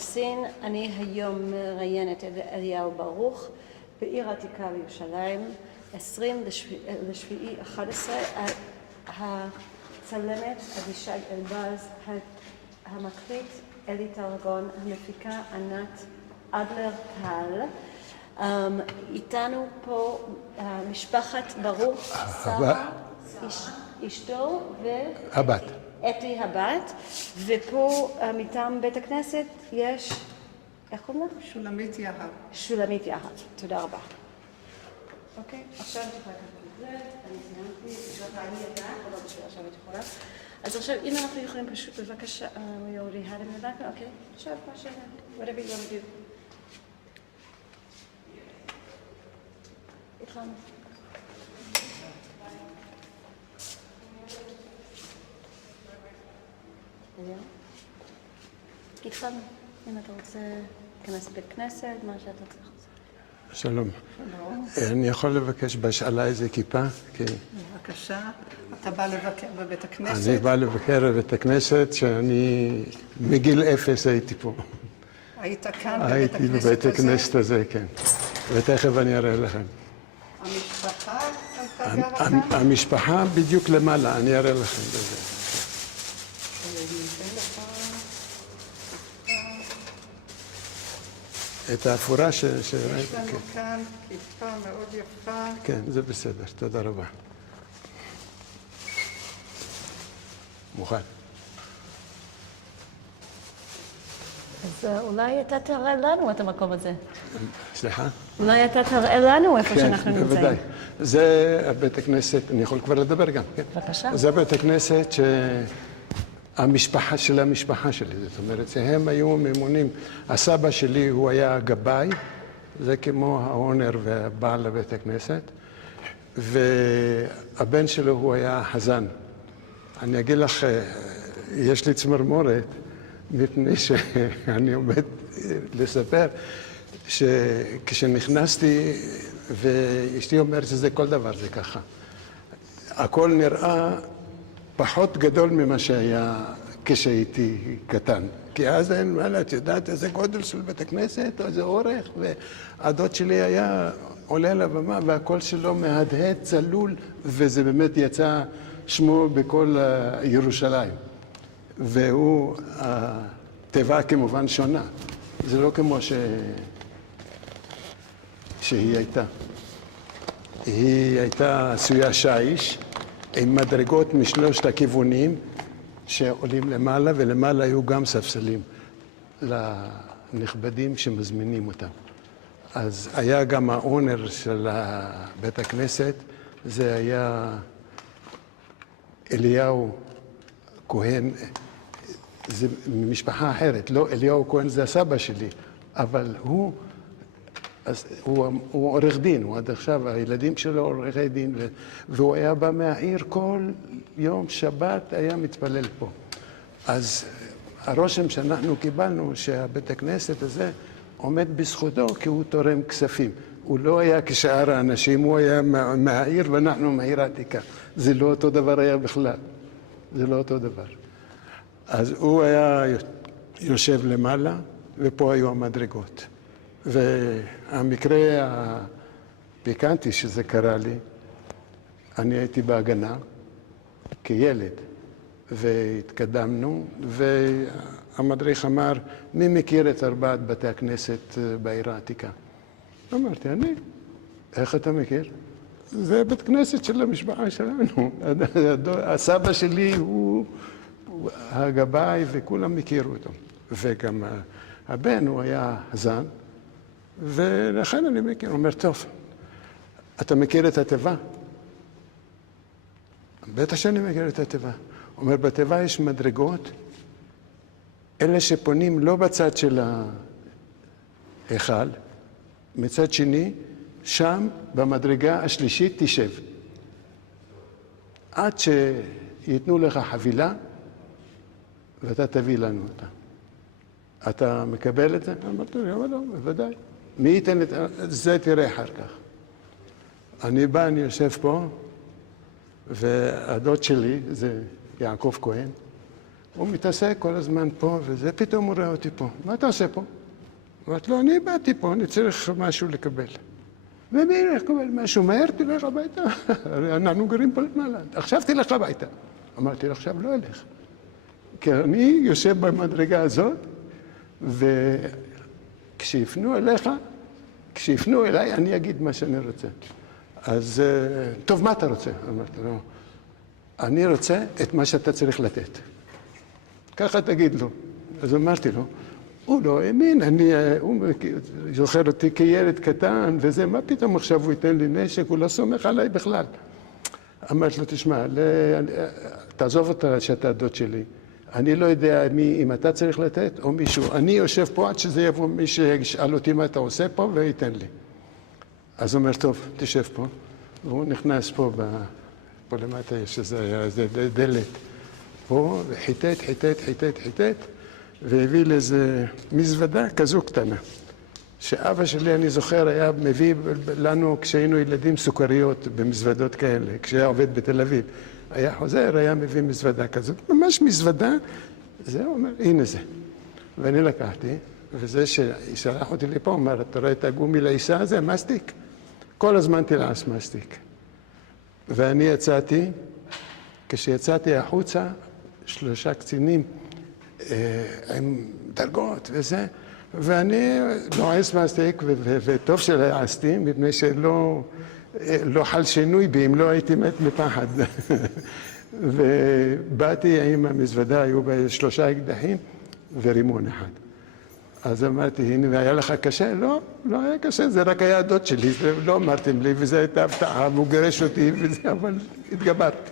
סין. אני היום מראיינת את אליהו ברוך בעיר העתיקה בירושלים, 20/7/11. הצלמת אבישי אלבז, המקליט אלי טרגון, המפיקה ענת אדלר-טל. איתנו פה משפחת ברוך, שרה, אשתו הבת. אתי הבת, ופה מטעם בית הכנסת יש, איך קוראים לך? שולמית יהב. שולמית יהב, תודה רבה. אוקיי, עכשיו את יכולה לקחת את זה, אני סיימתי, בשביל אני ידעת, אבל לא בשביל עכשיו את יכולה. אז עכשיו, אם אנחנו יכולים פשוט בבקשה, we already had it in the back, אוקיי, עכשיו מה שאלה, whatever you want to do. התחלנו. התחלנו, אם אתה רוצה להיכנס לבית כנסת, מה שאתה צריך. שלום. אני יכול לבקש בהשאלה איזה כיפה? בבקשה, אתה בא לבקר בבית הכנסת? אני בא לבקר בבית הכנסת, שאני מגיל 0 הייתי פה. היית כאן בבית הייתי הכנסת הזה? בבית הכנסת הזה, כן. ותכף אני אראה לכם. המשפחה הייתה גרה כאן? המשפחה בדיוק למעלה, אני אראה לכם בזה. את האפורה יש לנו כאן כיפה מאוד יפה. כן, זה בסדר, תודה רבה. מוכן. אז אולי אתה תראה לנו את המקום הזה. סליחה? אולי אתה תראה לנו איפה שאנחנו נמצאים. כן, בוודאי. זה בית הכנסת, אני יכול כבר לדבר גם, כן? בבקשה. זה בית הכנסת שהמשפחה של המשפחה שלי, זאת אומרת, שהם היו ממונים. הסבא שלי הוא היה גבאי, זה כמו האונר והבעל לבית הכנסת, והבן שלו הוא היה חזן. אני אגיד לך, יש לי צמרמורת, מפני שאני עומד לספר שכשנכנסתי, ואשתי אומרת שזה כל דבר, זה ככה. הכל נראה פחות גדול ממה שהיה כשהייתי קטן. כי אז אין מה, את יודעת איזה גודל של בית הכנסת, או איזה אורך, והדוד שלי היה עולה לבמה, והקול שלו מהדהד צלול, וזה באמת יצא שמו בכל ירושלים. והוא, הטבע כמובן שונה. זה לא כמו שהיא הייתה. היא הייתה עשויה שיש, עם מדרגות משלושת הכיוונים שעולים למעלה, ולמעלה היו גם ספסלים לנכבדים שמזמינים אותם. אז היה גם האונר של בית הכנסת, זה היה אליהו כהן, זה ממשפחה אחרת, לא אליהו כהן זה הסבא שלי, אבל הוא עורך דין, הוא עד עכשיו, הילדים שלו עורכי דין, והוא היה בא מהעיר כל יום שבת היה מתפלל פה. אז הרושם שאנחנו קיבלנו שהבית הכנסת הזה עומד בזכותו כי הוא תורם כספים. הוא לא היה כשאר האנשים, הוא היה מהעיר ואנחנו מהעיר העתיקה. זה לא אותו דבר היה בכלל, זה לא אותו דבר. אז הוא היה יושב למעלה ופה היו המדרגות. והמקרה הפיקנטי שזה קרה לי, אני הייתי בהגנה כילד, והתקדמנו, והמדריך אמר, מי מכיר את 4 בתי הכנסת בעיר העתיקה? אמרתי, אני. איך אתה מכיר? זה בית כנסת של המשפחה שלנו. הסבא שלי הוא הגבאי וכולם מכירו אותו. וגם הבן הוא היה חזן, ולכן אני מכיר. הוא אומר, טוב, אתה מכיר את התיבה? בטח שאני מכיר את התיבה. הוא אומר, בתיבה יש מדרגות, אלה שפונים לא בצד של ההיכל, מצד שני, שם במדרגה השלישית תשב. עד שיתנו לך חבילה, ואתה תביא לנו אותה. אתה מקבל את זה? אמרתי, לא, בוודאי. מי ייתן את זה? תראה אחר כך. אני בא, אני יושב פה, והדוד שלי, זה יעקב כהן, הוא מתעסק כל הזמן פה וזה, פתאום הוא רואה אותי פה. מה אתה עושה פה? אמרתי לו, אני באתי פה, אני צריך משהו לקבל. ומי ילך לקבל משהו? מהר תלך הביתה. אנחנו גרים פה למעלה. עכשיו תלך הביתה. אמרתי לו, עכשיו לא אלך. כי אני יושב במדרגה הזאת, וכשיפנו אליך, כשיפנו אליי, אני אגיד מה שאני רוצה. אז, טוב, מה אתה רוצה? אמרתי לו, אני רוצה את מה שאתה צריך לתת. ככה תגיד לו. אז אמרתי לו, הוא לא האמין, הוא זוכר אותי כילד קטן, וזה, מה פתאום עכשיו הוא ייתן לי נשק, הוא לא סומך עליי בכלל. אמרתי לו, תשמע, תעזוב אותה שאתה הדוד שלי. אני לא יודע אם אתה צריך לתת או מישהו. אני יושב פה עד שזה יבוא מי שישאל אותי מה אתה עושה פה וייתן לי. אז הוא אומר, טוב, תשב פה. והוא נכנס פה, פה למטה יש איזה דלת. פה, חיטט, והביא לאיזה מזוודה כזו קטנה. שאבא שלי, אני זוכר, היה מביא לנו כשהיינו ילדים סוכריות במזוודות כאלה, כשהיה עובד בתל אביב. היה חוזר, היה מביא מזוודה כזאת, ממש מזוודה, זה הוא אומר, הנה זה. ואני לקחתי, וזה ששלח אותי לפה, אומר, אתה רואה את הגומי לעיסה הזה, מסטיק? כל הזמן תלעס מסטיק. ואני יצאתי, כשיצאתי החוצה, 3 קצינים עם דרגות וזה, ואני לועס מסטיק, וטוב שלעסתי, מפני שלא חל שינוי בי, אם לא הייתי מת מפחד. ובאתי עם המזוודה, היו בה 3 אקדחים ורימון אחד. אז אמרתי, הנה, והיה לך קשה? לא, לא היה קשה, זה רק היה הדוד שלי, לא אמרתם לי, וזו הייתה הפתעה, והוא גירש אותי, וזה, אבל התגברתי.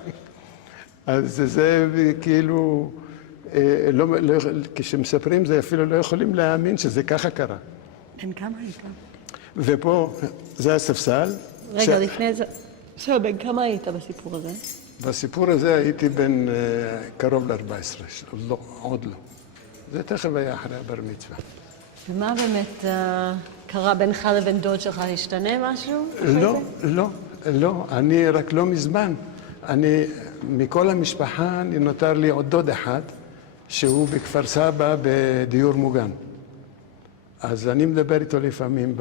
אז זה כאילו, כשמספרים זה אפילו לא יכולים להאמין שזה ככה קרה. בן כמה היית? ופה, זה הספסל. רגע, לפני זה, עכשיו, בן כמה היית בסיפור הזה? בסיפור הזה הייתי בן קרוב ל-14, לא, עוד לא. זה תכף היה אחרי הבר מצווה. ומה באמת קרה בינך לבין דוד שלך? השתנה משהו? לא, אני רק לא מזמן. מכל המשפחה נותר לי עוד דוד אחד, שהוא בכפר סבא בדיור מוגן. אז אני מדבר איתו לפעמים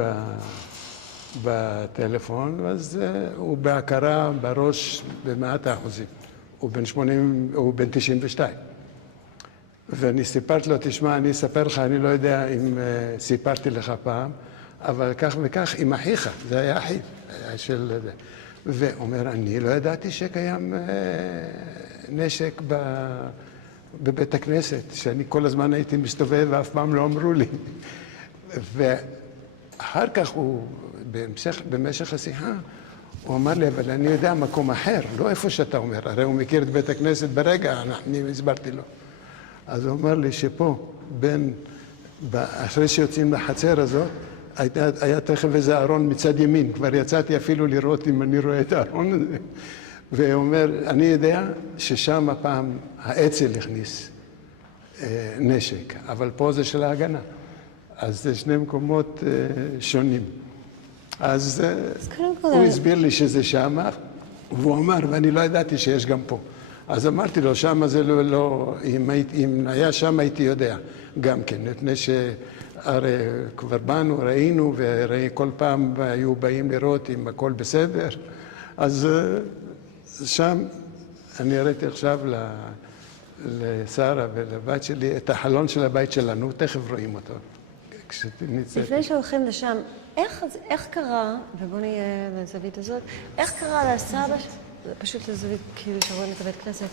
בטלפון, אז הוא בהכרה בראש ב100%. הוא בן 92. ואני סיפרתי לו, תשמע, אני אספר לך, אני לא יודע אם סיפרתי לך פעם, אבל כך וכך עם אחיך, זה היה אחיו של זה. ואומר, אני לא ידעתי שקיים נשק בבית הכנסת, שאני כל הזמן הייתי מסתובב ואף פעם לא אמרו לי. ואחר כך הוא, במשך השיחה, הוא אמר לי, אבל אני יודע מקום אחר, לא איפה שאתה אומר, הרי הוא מכיר את בית הכנסת ברגע, אני הסברתי לו. אז הוא אמר לי שפה, אחרי שיוצאים לחצר הזאת, היה תכף איזה ארון מצד ימין, כבר יצאתי אפילו לראות אם אני רואה את הארון הזה. והוא אומר, אני יודע ששם הפעם האצ"ל הכניס נשק, אבל פה זה של ההגנה. אז זה 2 מקומות שונים. אז הוא הסביר לי שזה שם, והוא אמר, ואני לא ידעתי שיש גם פה. אז אמרתי לו, שמה זה לא, אם היה שם הייתי יודע, גם כן, מפני שהרי כבר באנו, ראינו, והרי כל פעם היו באים לראות אם הכל בסדר, אז שם אני הראיתי עכשיו לשרה ולבת שלי את החלון של הבית שלנו, תכף רואים אותו. לפני שהולכים לשם, איך קרה, ובוא נהיה לזווית הזאת, איך קרה לסבא, פשוט לזווית כאילו שרואים את הבית כנסת,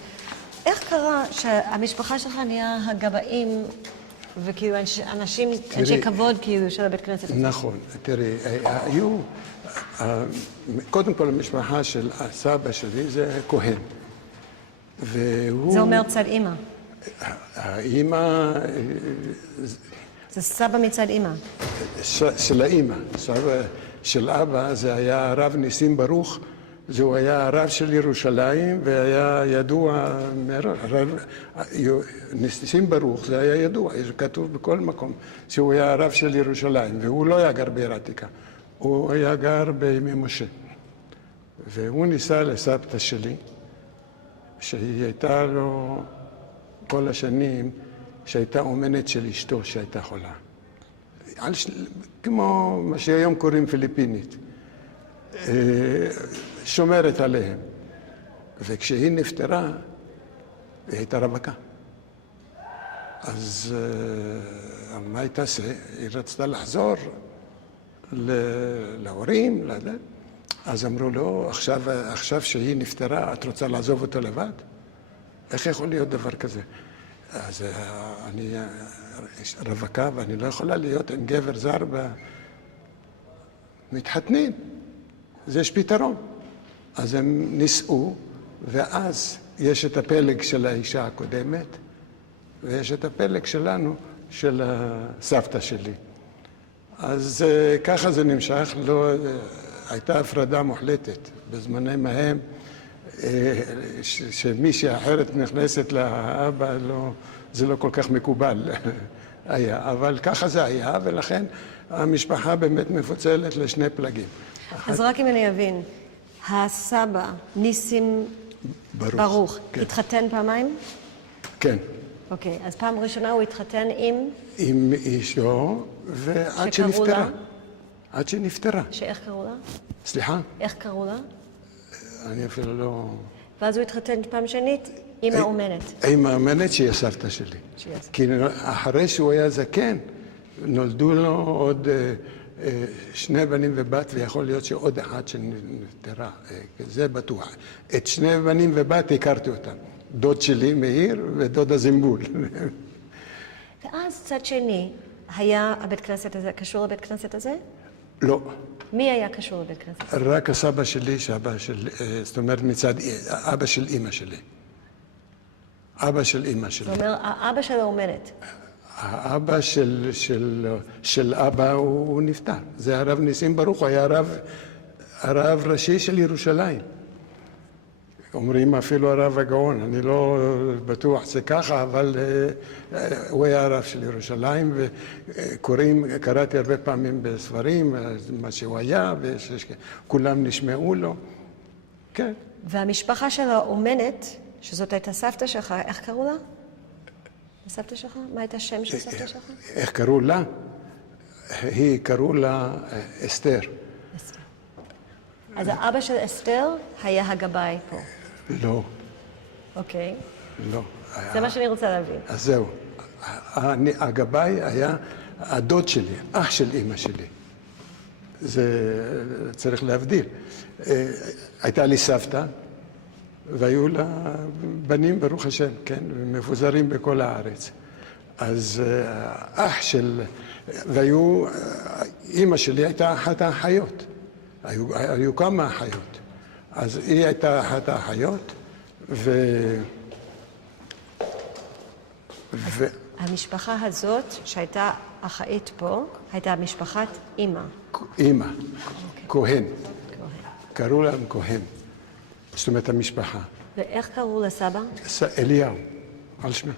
איך קרה שהמשפחה שלך נהיה הגבאים וכאילו אנשים, אנשי כבוד כאילו של הבית כנסת? נכון, תראי, היו, קודם כל המשפחה של הסבא שלי זה כהן. זה אומר צד אימא. האימא... זה סבא מצד אימא. של האימא. סבא של אבא זה היה הרב ניסים ברוך, זהו היה הרב של ירושלים והיה ידוע, ניסים ברוך זה היה ידוע, זה כתוב בכל מקום, שהוא היה הרב של ירושלים, והוא לא היה גר בעיר העתיקה, הוא היה גר בימי משה. והוא ניסה לסבתא שלי, שהיא הייתה לו כל השנים שהייתה אומנת של אשתו שהייתה חולה. כמו מה שהיום קוראים פיליפינית. שומרת עליהם. וכשהיא נפטרה, היא הייתה רווקה. אז מה היא תעשה? היא רצתה לחזור להורים, אז אמרו לו, עכשיו שהיא נפטרה, את רוצה לעזוב אותו לבד? איך יכול להיות דבר כזה? אז אני רווקה ואני לא יכולה להיות עם גבר זר מתחתנים. אז יש פתרון. אז הם נישאו, ואז יש את הפלג של האישה הקודמת, ויש את הפלג שלנו, של הסבתא שלי. אז ככה זה נמשך, לא, הייתה הפרדה מוחלטת. בזמנים ההם, שמישהי אחרת נכנסת לאבא, זה לא כל כך מקובל היה. אבל ככה זה היה, ולכן המשפחה באמת מפוצלת לשני פלגים. אז רק אם אני אבין, הסבא, ניסים ברוך, כן. התחתן פעמיים? כן. אוקיי, אז פעם ראשונה הוא התחתן עם אישו, ועד שקראו שנפטרה. לה? עד שנפטרה. שאיך קראו לה? סליחה? איך קראו לה? אני אפילו לא... ואז הוא התחתן פעם שנית עם האומנת. עם האומנת שהיא הסבתא שלי. כי אחרי שהוא היה זקן, נולדו לו עוד 2 בנים ובת, ויכול להיות שעוד אחת שנפטרה, זה בטוח. את 2 בנים ובת הכרתי אותם. דוד שלי, מאיר, ודוד הזמבול. ואז צד שני, היה הבית כנסת הזה קשור לבית כנסת הזה? לא. מי היה קשור לבית כנסת? רק הסבא שלי, שאבא של... זאת אומרת מצד אבא של אמא שלי. אבא של אמא שלי. זאת אומרת, האבא של האומנת. האבא של אבא הוא נפטר. זה הרב ניסים ברוך, הוא היה הרב ראשי של ירושלים. אומרים אפילו הרב הגאון, אני לא בטוח זה ככה, אבל הוא היה הרב של ירושלים, קראתי הרבה פעמים בספרים, מה שהוא היה, וכולם נשמעו לו. כן. והמשפחה של האומנת, שזאת הייתה סבתא שלך, איך קראו לה? הסבתא שלך? מה הייתה השם של סבתא שלך? איך קראו לה? היא קראו לה אסתר. אסתר. אז האבא של אסתר היה הגבאי פה. לא. אוקיי. לא. זה מה שאני רוצה להבין. אז זהו. הגבאי היה הדוד שלי, אח של אמא שלי. זה צריך להבדיל. הייתה לי סבתא, והיו לה בנים, ברוך השם, כן, ומפוזרים בכל הארץ. אז אח של... אמא שלי הייתה אחת האחיות. היו כמה אחיות. אז היא הייתה אחת האחיות, המשפחה הזאת, שהייתה אחאית פה, הייתה משפחת אמא. אמא, כהן. קראו להם כהן. זאת אומרת, המשפחה. ואיך קראו לסבא? אליהו, על שמי.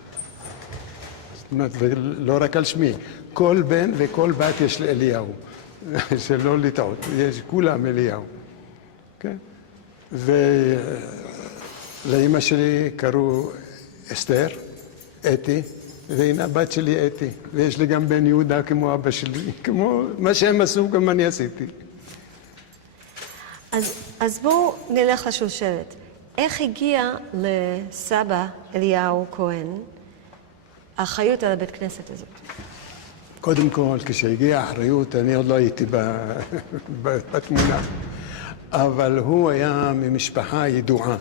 זאת אומרת, ולא רק על שמי. כל בן וכל בת יש לאליהו. שלא לטעות. יש כולם אליהו. כן? ולאמא שלי קראו אסתר, אתי, והנה הבת שלי אתי. ויש לי גם בן יהודה כמו אבא שלי. כמו מה שהם עשו, גם אני עשיתי. אז בואו נלך לשושלת. איך הגיע לסבא אליהו כהן האחריות על הבית כנסת הזאת? קודם כל, כשהגיעה האחריות, אני עוד לא הייתי בתמונה. אבל הוא היה ממשפחה ידועה.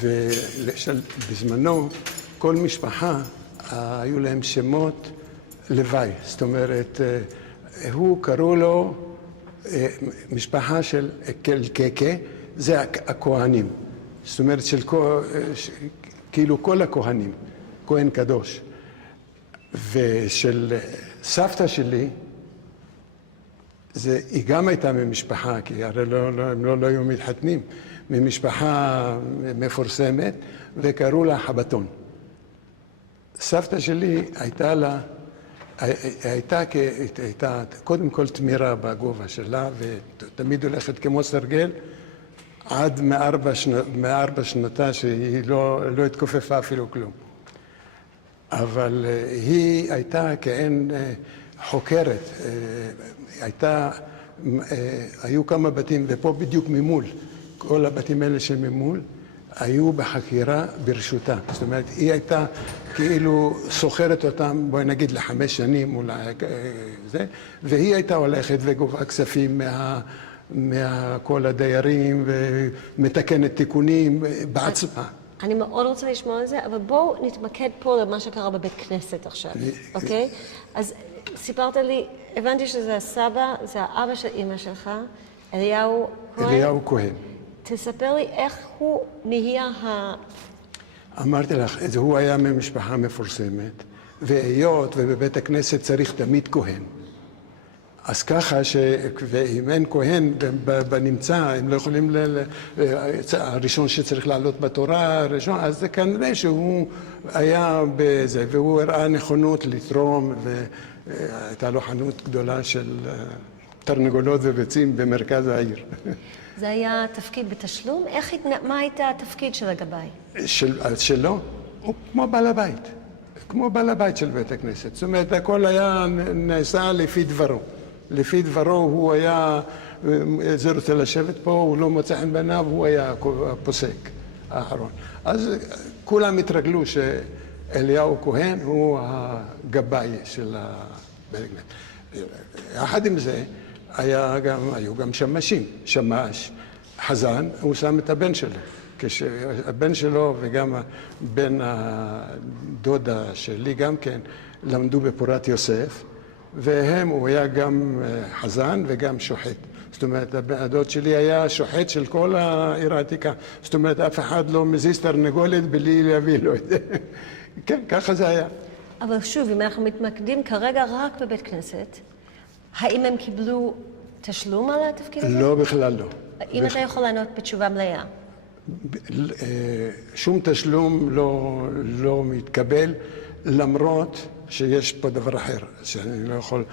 ובזמנו, כל משפחה, היו להם שמות לוואי. זאת אומרת, הוא קראו לו משפחה של קלקקה, זה הכהנים. זאת אומרת, כאילו כל הכהנים, כהן קדוש. ושל סבתא שלי, היא גם הייתה ממשפחה, כי הרי הם לא היו מתחתנים, ממשפחה מפורסמת, וקראו לה חבטון. סבתא שלי הייתה קודם כל בגובה שלה, ותמיד הולכת כמו סרגל, עד מארבע שנתה שהיא לא התכופפה אפילו כלום. אבל היא הייתה כאין חוקרת, היו כמה בתים, ופה בדיוק ממול, כל הבתים האלה שממול, היו בחקירה ברשותה. זאת אומרת, היא הייתה כאילו סוחרת אותם, בואי נגיד ל5 שנים אולי זה, והיא הייתה הולכת וגובה כספים מכל הדיירים ומתקנת תיקונים בעצמה. אני מאוד רוצה לשמוע על זה, אבל בואו נתמקד פה למה שקרה בבית כנסת עכשיו, אוקיי? אז סיפרת לי, הבנתי שזה הסבא, זה האבא של אמא שלך, אליהו כהן. אליהו כהן. תספר לי איך הוא נהיה אמרתי לך, הוא היה ממשפחה מפורסמת, והיות ובבית הכנסת צריך תמיד כהן. אז ככה שאם אין כהן בנמצא, הם לא יכולים, הראשון שצריך לעלות בתורה, הראשון, אז זה כנראה שהוא היה בזה, והוא הראה נכונות לתרום, והייתה לו חנות גדולה של תרנגולות וביצים במרכז העיר. זה היה תפקיד בתשלום? מה הייתה התפקיד של הגבאי? שלו? הוא כמו בעל הבית. כמו בעל הבית של בית הכנסת. זאת אומרת, הכל היה נעשה לפי דברו. לפי דברו הוא היה, זה רוצה לשבת פה, הוא לא מוצא חן בעיניו, הוא היה הפוסק האחרון. אז כולם התרגלו שאליהו כהן הוא הגבאי של בית הכנסת. יחד עם זה, היו גם שמשים. שמש, חזן, הוא שם את הבן שלו. כשהבן שלו וגם בן הדודה שלי גם כן למדו בפורת יוסף, הוא היה גם חזן וגם שוחט. זאת אומרת, הדוד שלי היה שוחט של כל העיר העתיקה. זאת אומרת, אף אחד לא מזיז תרנגולת בלי להביא לו את זה. כן, ככה זה היה. אבל שוב, אם אנחנו מתמקדים כרגע רק בבית כנסת, האם הם קיבלו תשלום על התפקיד הזה? לא, בכלל לא. אם אתה יכול לענות בתשובה מלאה. שום תשלום לא מתקבל, למרות שיש פה דבר אחר, שאני לא יכול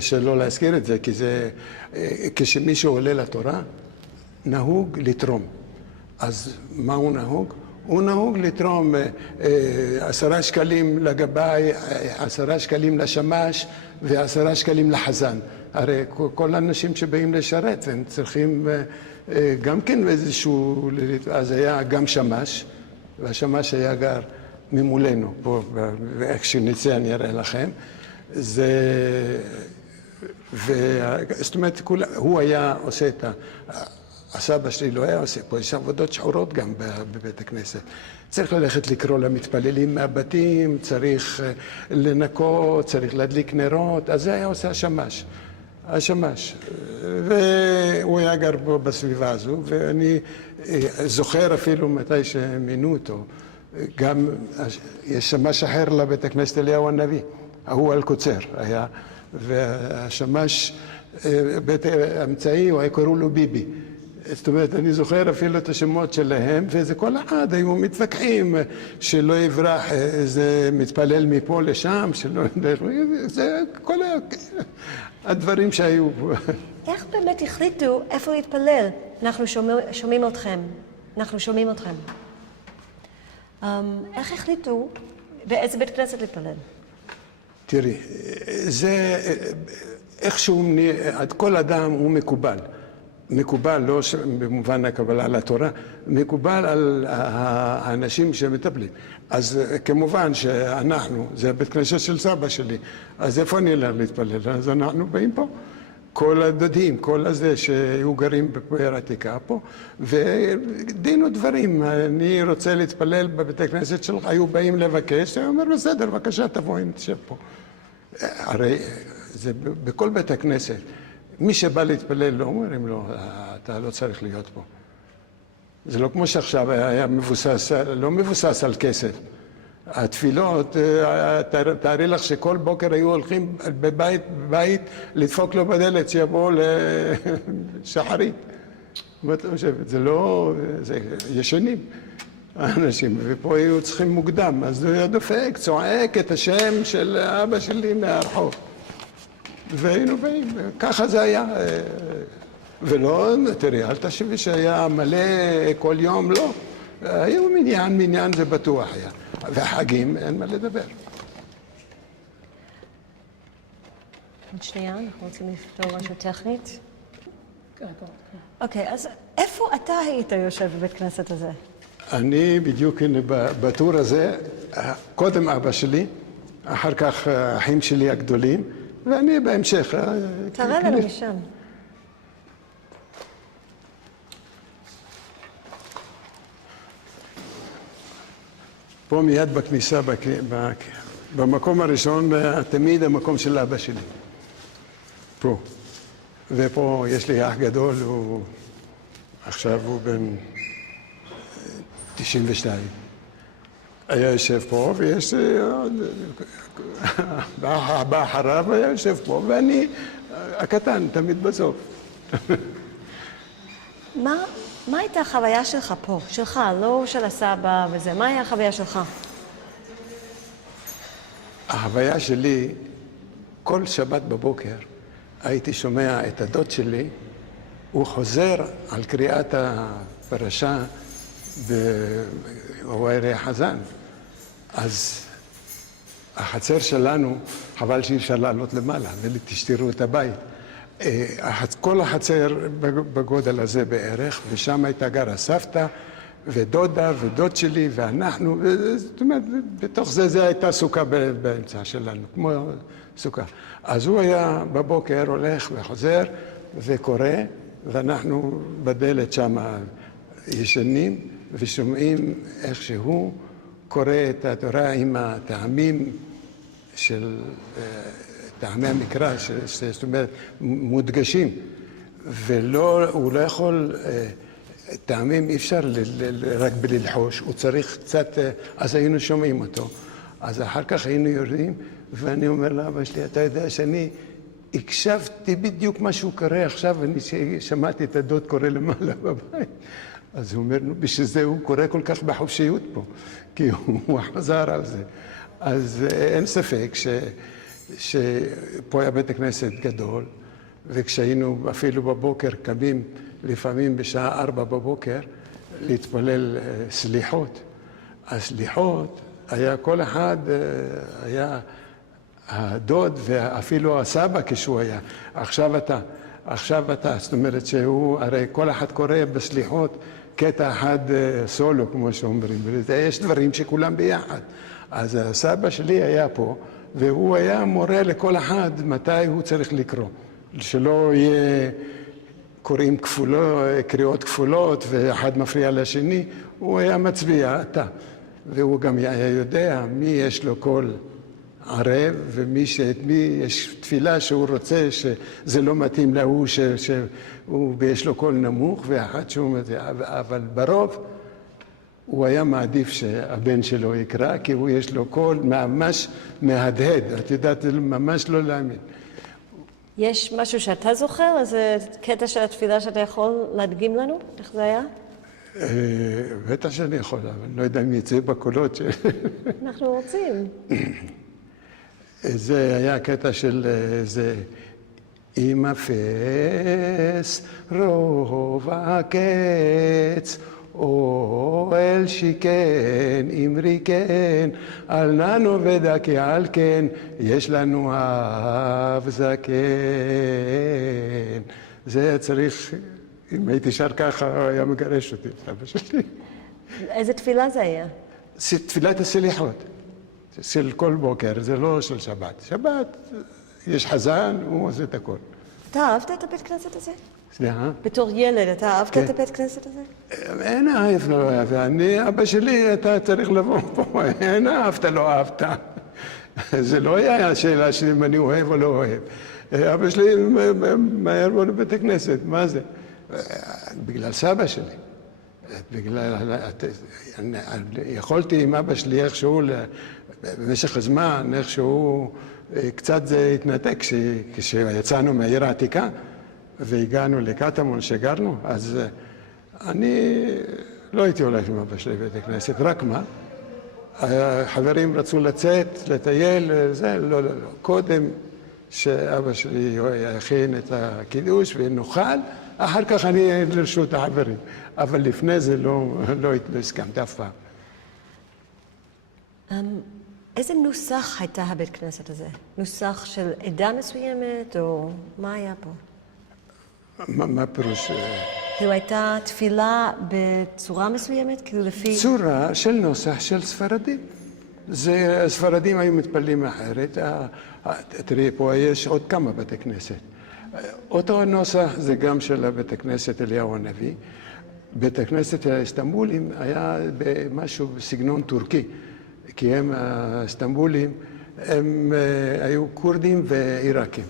שלא להזכיר את זה, כי זה, כשמישהו עולה לתורה, נהוג לתרום. אז מה הוא נהוג? הוא נהוג לתרום 10 שקלים לגבאי, 10 שקלים לשמש ו10 שקלים לחזן. הרי כל האנשים שבאים לשרת, הם צריכים גם כן איזשהו, אז היה גם שמש, והשמש היה גר ממולנו, פה, ואיך שנצא אני אראה לכם. זאת אומרת, הוא היה עושה את הסבא שלי לא היה עושה, פה יש עבודות שחורות גם בבית הכנסת. צריך ללכת לקרוא למתפללים מהבתים, צריך לנקות, צריך להדליק נרות, אז זה היה עושה השמש. והוא היה גר פה בסביבה הזו, ואני זוכר אפילו מתי שמינו אותו, גם יש שמש אחר לבית הכנסת אליהו הנביא, ההוא על קוצר היה, והשמש בית האמצעי, הוא היה קראו לו ביבי. זאת אומרת, אני זוכר אפילו את השמות שלהם, וזה כל אחד, היו מתווכחים שלא יברח איזה מתפלל מפה לשם, שלא... זה כל הדברים שהיו. איך באמת החליטו איפה להתפלל? אנחנו שומעים אתכם. איך החליטו באיזה בית כנסת להתפלל? תראי, זה איכשהו, כל אדם הוא מקובל. מקובל לא במובן הקבלה לתורה, מקובל על האנשים שמטפלים. אז כמובן שאנחנו, זה הבית כנסת של סבא שלי, אז איפה אני אלך להתפלל? אז אנחנו באים פה. כל הדודים, כל הזה שהיו גרים בפוער עתיקה פה, ודין ודברים, אני רוצה להתפלל בבית הכנסת שלך, היו באים לבקש, הוא אומר, בסדר, בבקשה, תבוא, נשב פה. הרי זה בכל בית הכנסת, מי שבא להתפלל לא אומרים לו, אתה לא צריך להיות פה. זה לא כמו שעכשיו היה מבוסס, לא מבוסס על כסף. התפילות, תארי לך שכל בוקר היו הולכים בבית לדפוק לו בדלת שיבוא לשחרית. מה אתה חושבת? זה לא, זה ישנים האנשים, ופה היו צריכים מוקדם, אז הוא היה דופק, צועק את השם של אבא שלי מהרחוב. והיינו באים, ככה זה היה. ולא, תראי, אל תחשבי שהיה מלא כל יום, לא. היו מניין זה בטוח היה. והחגים אין מה לדבר. עוד שנייה, אנחנו רוצים לפתור משהו טכנית. כן. אוקיי, אז איפה אתה היית יושב בבית כנסת הזה? אני בדיוק הנה בטור הזה, קודם אבא שלי, אחר כך האחים שלי הגדולים, ואני בהמשך. תראה לנו משם. פה מיד בכניסה, במקום הראשון, תמיד המקום של אבא שלי. פה. ופה יש לי אח גדול, עכשיו הוא בן 92. היה יושב פה, ויש הבא אחריו היה יושב פה, ואני הקטן, תמיד בסוף. מה הייתה החוויה שלך פה? שלך, לא של הסבא וזה. מה היה החוויה שלך? החוויה שלי, כל שבת בבוקר הייתי שומע את הדוד שלי, הוא חוזר על קריאת הפרשה בווארי חזן. אז החצר שלנו, חבל שאי אפשר לעלות למעלה ותשתירו את הבית. כל החצר בגודל הזה בערך, ושם הייתה גרה סבתא ודודה ודוד שלי ואנחנו, זאת אומרת, בתוך זה הייתה סוכה באמצע שלנו, כמו סוכה. אז הוא היה בבוקר הולך וחוזר וקורא, ואנחנו בדלת שם ישנים ושומעים איך שהוא קורא את התורה עם הטעמים של טעמי המקרא, זאת אומרת, מודגשים, והוא לא יכול, טעמים אי אפשר רק בללחוש, הוא צריך קצת, אז היינו שומעים אותו. אז אחר כך היינו יורדים, ואני אומר לאבא שלי, אתה יודע שאני הקשבתי בדיוק מה שהוא קורא עכשיו, ואני שמעתי את הדוד קורא למעלה בבית. אז הוא אומר, בשביל זה הוא קורא כל כך בחופשיות פה, כי הוא חזר על זה. אז אין ספק שפה היה בית הכנסת גדול, וכשהיינו אפילו בבוקר קמים, לפעמים בשעה 4 בבוקר, להתפלל סליחות. הסליחות היה כל אחד, היה הדוד ואפילו הסבא כשהוא היה. עכשיו אתה, זאת אומרת שהוא, הרי כל אחד קורא בסליחות קטע אחד סולו, כמו שאומרים, ויש דברים שכולם ביחד. אז הסבא שלי היה פה, והוא היה מורה לכל אחד מתי הוא צריך לקרוא. שלא יהיה קוראים קריאות כפולות ואחד מפריע לשני, הוא היה מצביע, אתה. והוא גם היה יודע מי יש לו קול ערב, ומי יש תפילה שהוא רוצה שזה לא מתאים להוא שיש לו קול נמוך, ואחד שהוא מזה. אבל ברוב הוא היה מעדיף שהבן שלו יקרא, כי הוא יש לו קול ממש מהדהד. את יודעת, זה ממש לא להאמין. יש משהו שאתה זוכר? איזה קטע של התפילה שאתה יכול להדגים לנו? איך זה היה? בטח שאני יכול, אבל אני לא יודע אם יצא בקולות אנחנו רוצים. זה היה קטע של זה, אם אפס רוב הקץ, אוהל שיקן, אמרי כן, אל ננו ודקי על כן, יש לנו אב זקן. זה צריך, אם הייתי שר ככה, הוא היה מגרש אותי, אבא שלי. איזה תפילה זה היה? תפילת הסליחות, של כל בוקר, זה לא של שבת. שבת, יש חזן, הוא עושה את הכל. אתה אהבת את הבית כנסת הזה? סליחה? בתור ילד, אתה אהבת את הבית כנסת הזה? אין אהב, לא אהב. ואני, אבא שלי, אתה צריך לבוא פה. אין אהבת, לא אהבת. זה לא היה השאלה שלי אם אני אוהב או לא אוהב. אבא שלי מהר בוא לבית הכנסת, מה זה? בגלל סבא שלי. יכולתי עם אבא שלי איכשהו, במשך הזמן, איכשהו קצת זה התנתק כשיצאנו מהעיר העתיקה והגענו לקטמון שגרנו, אז אני לא הייתי הולך עם אבא שלי בבית הכנסת, רק מה? החברים רצו לצאת, לטייל, זה, לא. קודם שאבא שלי יכין את הקידוש ונאכל, אחר כך אני לרשות החברים. אבל לפני זה לא הסכמתי אף פעם. איזה נוסח הייתה הבית כנסת הזה? נוסח של עדה מסוימת, או מה היה פה? מה פירוש? כאילו הייתה תפילה בצורה מסוימת? כאילו לפי... צורה של נוסח של ספרדים. הספרדים היו מתפללים אחרת. תראי, פה יש עוד כמה בתי כנסת. אותו נוסח זה גם של בית הכנסת אליהו הנביא. בית הכנסת האסטנבולים היה במשהו בסגנון טורקי, כי הם האסטנבולים, הם היו קורדים ועיראקים.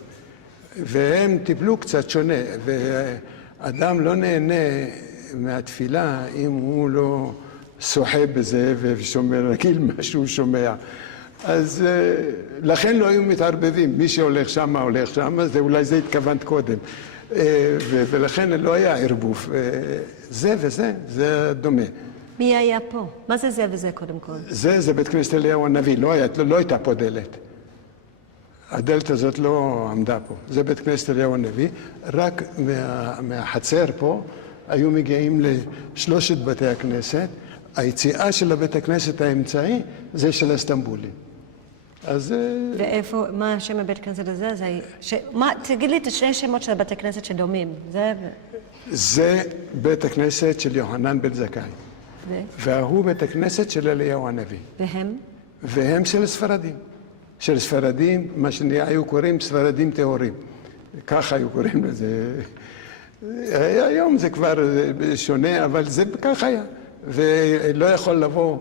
והם טיפלו קצת שונה, ואדם לא נהנה מהתפילה אם הוא לא שוחה בזה ושומע רגיל מה שהוא שומע. אז לכן לא היו מתערבבים, מי שהולך שם הולך שם, אז אולי זה התכוונת קודם. ולכן לא היה ערבוב. זה וזה, זה דומה. מי היה פה? מה זה זה וזה קודם כל? זה בית כנסת אליהו הנביא, לא הייתה פה דלת. הדלת הזאת לא עמדה פה. זה בית כנסת אליהו הנביא, רק מהחצר פה היו מגיעים לשלושת בתי הכנסת. היציאה של הבית הכנסת האמצעי זה של הסטנבולים. אז... ואיפה, מה השם הבית כנסת הזה? תגיד לי את שני שמות של בתי כנסת שדומים. זה בית הכנסת של יוחנן בן זכאי. והוא בית הכנסת של אליהו הנביא. והם? והם של ספרדים. של ספרדים, מה שהיו קוראים ספרדים טהורים. ככה היו קוראים לזה. היום זה כבר שונה, אבל זה ככה היה. ולא יכול לבוא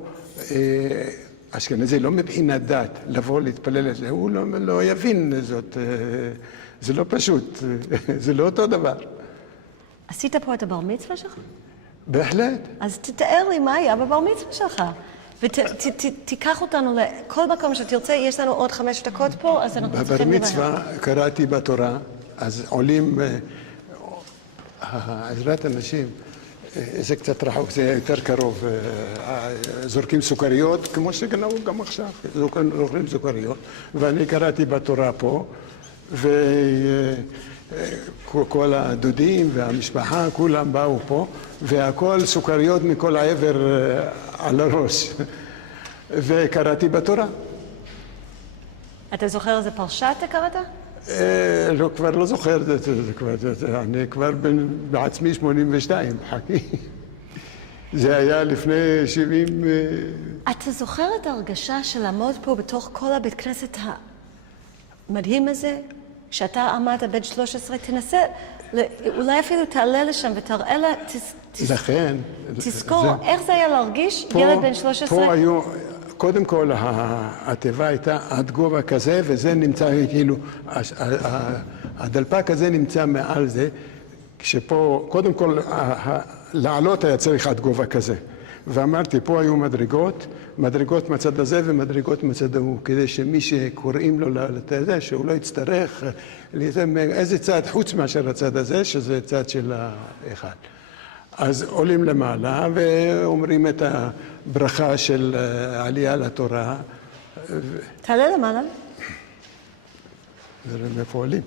אשכנזי, לא מבחינת דת, לבוא להתפלל את זה. הוא לא יבין זאת. זה לא פשוט. זה לא אותו דבר. עשית פה את הבר מצווה שלך? בהחלט. אז תתאר לי מה היה בבר מצווה שלך. ותיקח אותנו לכל מקום שתרצה, יש לנו עוד 5 דקות פה, אז אנחנו צריכים... בבר מצווה קראתי בתורה, אז עולים עזרת אנשים, זה קצת רחוק, זה יותר קרוב, זורקים סוכריות, כמו שגנבו גם עכשיו, זורקים סוכריות, ואני קראתי בתורה פה, וכל הדודים והמשפחה, כולם באו פה, והכל סוכריות מכל העבר על הראש, וקראתי בתורה. אתה זוכר איזה פרשה אתה קראת? לא, כבר לא זוכר, אני כבר בעצמי 82, חכי. זה היה לפני 70... אתה זוכר את ההרגשה של לעמוד פה בתוך כל הבית כנסת המדהים הזה? כשאתה עמדת בן 13, תנסה, אולי אפילו תעלה לשם ותראה לה, לכן... תזכור איך זה היה להרגיש ילד בן 13? פה היו... קודם כל, התיבה הייתה עד גובה כזה, וזה נמצא כאילו, הדלפק הזה נמצא מעל זה, כשפה, קודם כל, לעלות היה צריך עד גובה כזה. ואמרתי, פה היו מדרגות מצד הזה ומדרגות מצד ההוא, כדי שמי שקוראים לו לזה, שהוא לא יצטרך, איזה צד חוץ מאשר הצד הזה, שזה צד של האחד. אז עולים למעלה ואומרים את הברכה של עלייה לתורה. תעלה למעלה. נראה מאיפה עולים.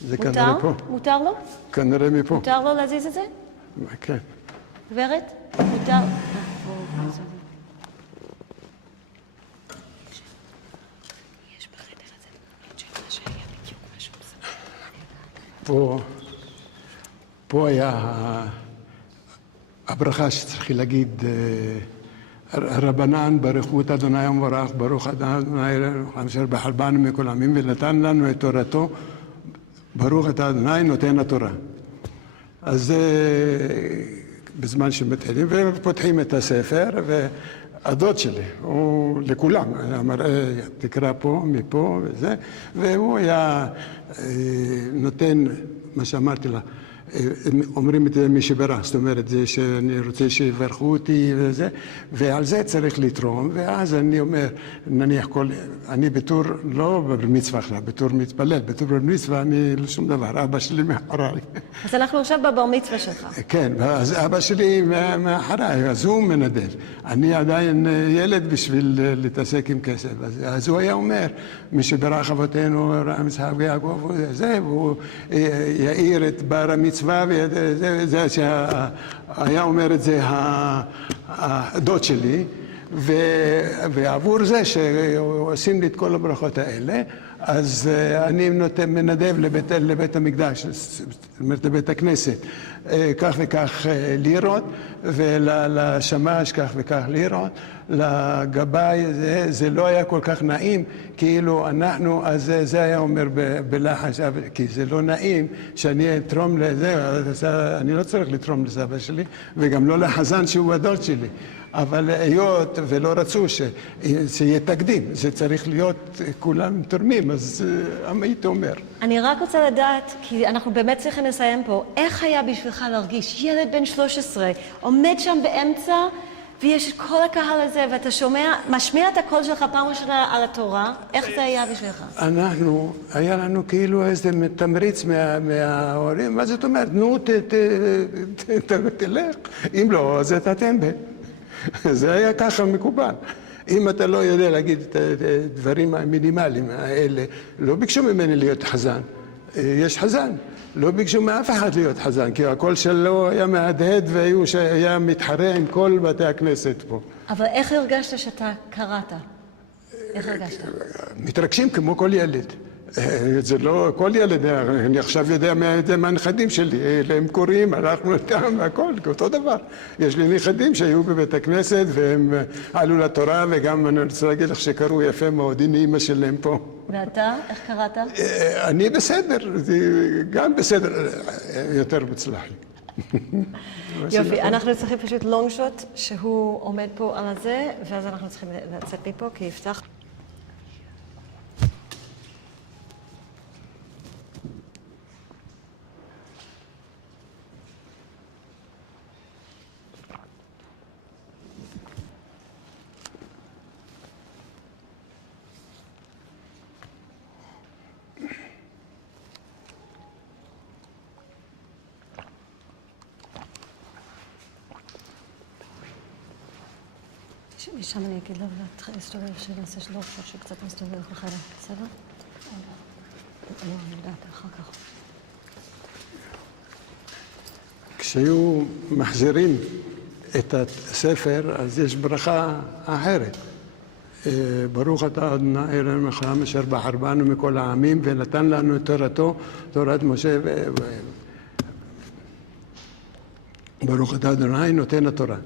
זה מותר? כנראה פה. מותר לו? כנראה מפה. מותר לו להזיז את זה? כן. גברת? מותר? יש בחדר הזה תמונות של מה שהיה בדיוק משהו מסוים. פה היה הברכה שצריך להגיד, רבנן ברכות אדוני ומברך, ברוך אדוני אשר בחרבנו מכל העמים ונתן לנו את תורתו, ברוך אתה אדוני נותן התורה. אז זה בזמן שמתחילים ופותחים את הספר, והדוד שלי, הוא לכולם, אמר תקרא פה, מפה וזה, והוא היה נותן מה שאמרתי לה, אומרים את זה מי שברח, זאת אומרת, זה שאני רוצה שיברכו אותי וזה, ועל זה צריך לתרום, ואז אני אומר, נניח אני בתור, לא במצווה עכשיו, בתור מתפלל, בתור במצווה אני לא שום דבר, אבא שלי מאחוריי. אז אנחנו עכשיו בבר מצווה שלך. כן, אז אבא שלי מאחוריי, אז הוא מנדב. אני עדיין ילד בשביל להתעסק עם כסף, אז הוא היה אומר, מי שברך אבותינו, אברהם, יצחק ויעקב, והוא יאיר את בר המצווה, מצווה, וזה שהיה אומר את זה הדוד שלי, ועבור זה שעושים לי את כל הברכות האלה, אז אני מנדב לבית המקדש, זאת אומרת לבית הכנסת, כך וכך לירות, ולשמש כך וכך לירות, לגבאי זה לא היה כל כך נעים, כאילו אנחנו, אז זה היה אומר בלחש, כי זה לא נעים שאני אתרום לזה, אני לא צריך לתרום לסבא שלי, וגם לא לחזן שהוא הדוד שלי. אבל היות ולא רצו שיהיה תקדים, זה צריך להיות כולם תורמים, אז הייתי אומר. אני רק רוצה לדעת, כי אנחנו באמת צריכים לסיים פה, איך היה בשבילך להרגיש ילד בן 13, עומד שם באמצע, ויש את כל הקהל הזה, ואתה שומע, משמיע את הקול שלך פעם ראשונה על התורה, איך זה היה בשבילך? היה לנו כאילו איזה תמריץ מההורים, מה זאת אומרת? נו, תלך, אם לא, אז אתה טמבל. זה היה ככה מקובל. אם אתה לא יודע להגיד את הדברים המינימליים האלה, לא ביקשו ממני להיות חזן. יש חזן. לא ביקשו מאף אחד להיות חזן, כי הקול שלו היה מהדהד והיה מתחרה עם כל בתי הכנסת פה. אבל איך הרגשת שאתה קראת? איך הרגשת? מתרגשים כמו כל ילד. זה לא כל ילד, אני עכשיו יודע מהנכדים שלי, הם קוראים, הלכנו איתם והכל, אותו דבר. יש לי נכדים שהיו בבית הכנסת והם עלו לתורה, וגם אני רוצה להגיד לך שקראו יפה מאוד, הנה אמא שלהם פה. ואתה? איך קראת? אני בסדר, גם בסדר, יותר מוצלח לי. יופי, אנחנו צריכים פשוט לונג שוט שהוא עומד פה על הזה, ואז אנחנו צריכים לצאת מפה, כי יפתח. משם אני אגיד לו להתחיל להסתובב, שנעשה שלוש שעות שקצת מסתובב לחדר, בסדר? לא, אני יודעת, אחר כך. כשהיו מחזירים את הספר, אז יש ברכה אחרת. ברוך אתה אדוני אלוהינו מלך העולם אשר בחר בנו מכל העמים ונתן לנו את תורתו, תורת משה ברוך אתה אדוני נותן התורה.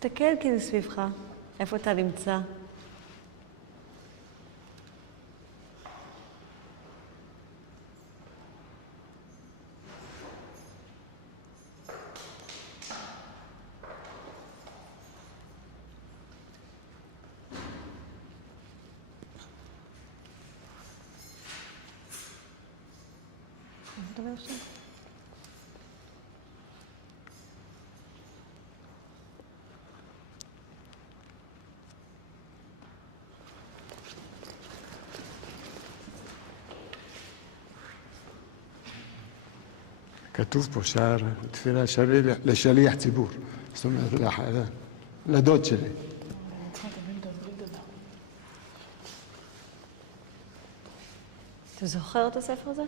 תסתכל כאילו סביבך, איפה אתה נמצא. מדבר עכשיו? כתוב פה שער תפילה לשליח ציבור, זאת אומרת לדוד שלי. אתה זוכר את הספר הזה?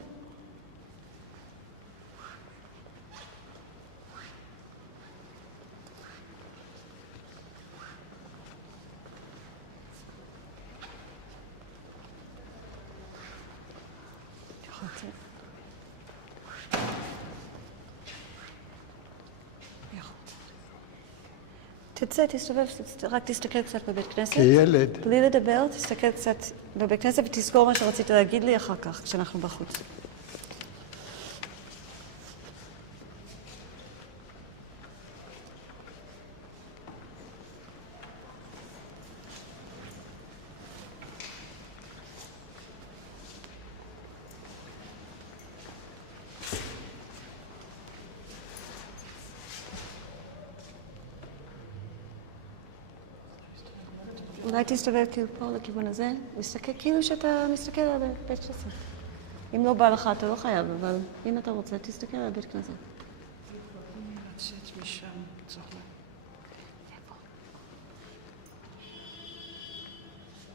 תצא, תסתובב, רק תסתכל קצת בבית כנסת. כילד. בלי לדבר, תסתכל קצת בבית כנסת ותזכור מה שרצית להגיד לי אחר כך, כשאנחנו בחוץ. אולי תסתובב כאילו פה לכיוון הזה, תסתכל כאילו שאתה מסתכל על בית כנסת. אם לא בא לך, אתה לא חייב, אבל אם אתה רוצה, תסתכל על בית כנסת. לצאת משם, צריך לה...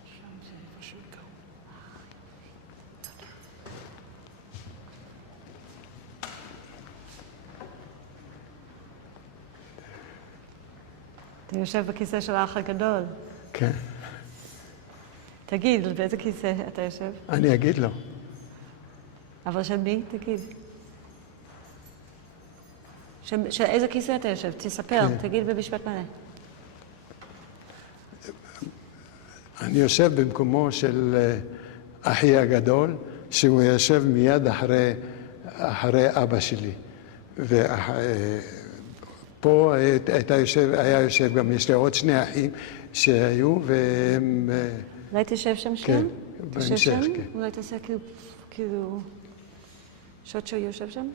שם זה פשוט גרוע. אתה יושב בכיסא של האח הגדול. כן. תגיד, באיזה כיסא אתה יושב? אני אגיד לו. אבל של מי? תגיד. של איזה כיסא אתה יושב? תספר, כן. תגיד במשפט מלא. אני יושב במקומו של אחי הגדול, שהוא יושב מיד אחרי אבא שלי. ופה היה יושב גם, יש לי עוד שני אחים שהיו, והם... אולי תשב שם כן, שם? תשב בהמשך, שם? כן. אולי תעשה כאילו... שוט שהוא יושב שם?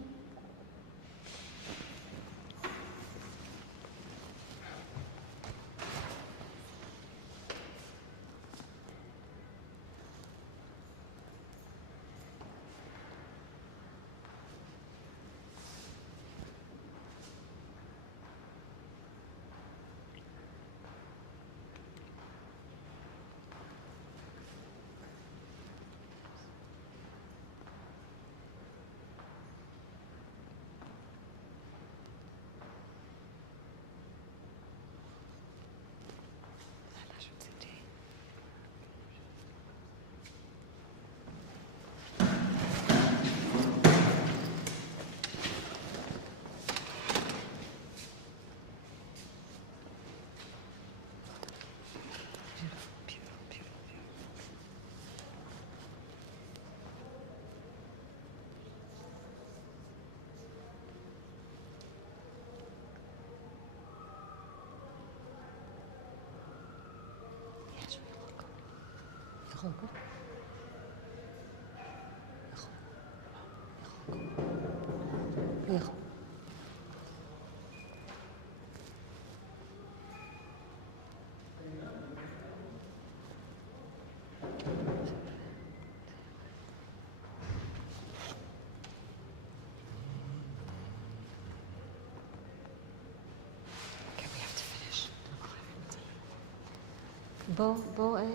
בוא, איה.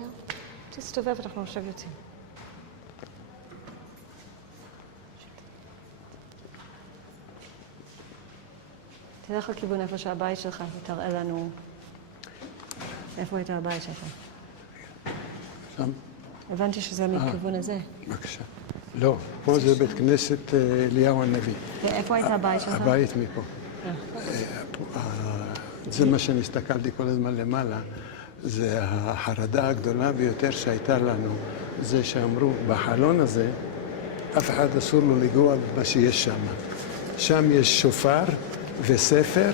תסתובב, אנחנו עכשיו יוצאים. תלך לכיוון איפה שהבית שלך, ותראה לנו איפה הייתה הבית שלך. שם? הבנתי שזה מכיוון הזה. בבקשה. לא, פה זה בית כנסת אליהו הנביא. ואיפה הייתה הבית שלך? הבית מפה. זה מה שאני הסתכלתי כל הזמן למעלה. זה החרדה הגדולה ביותר שהייתה לנו, זה שאמרו, בחלון הזה, אף אחד אסור לו לגוע במה שיש שם. שם יש שופר וספר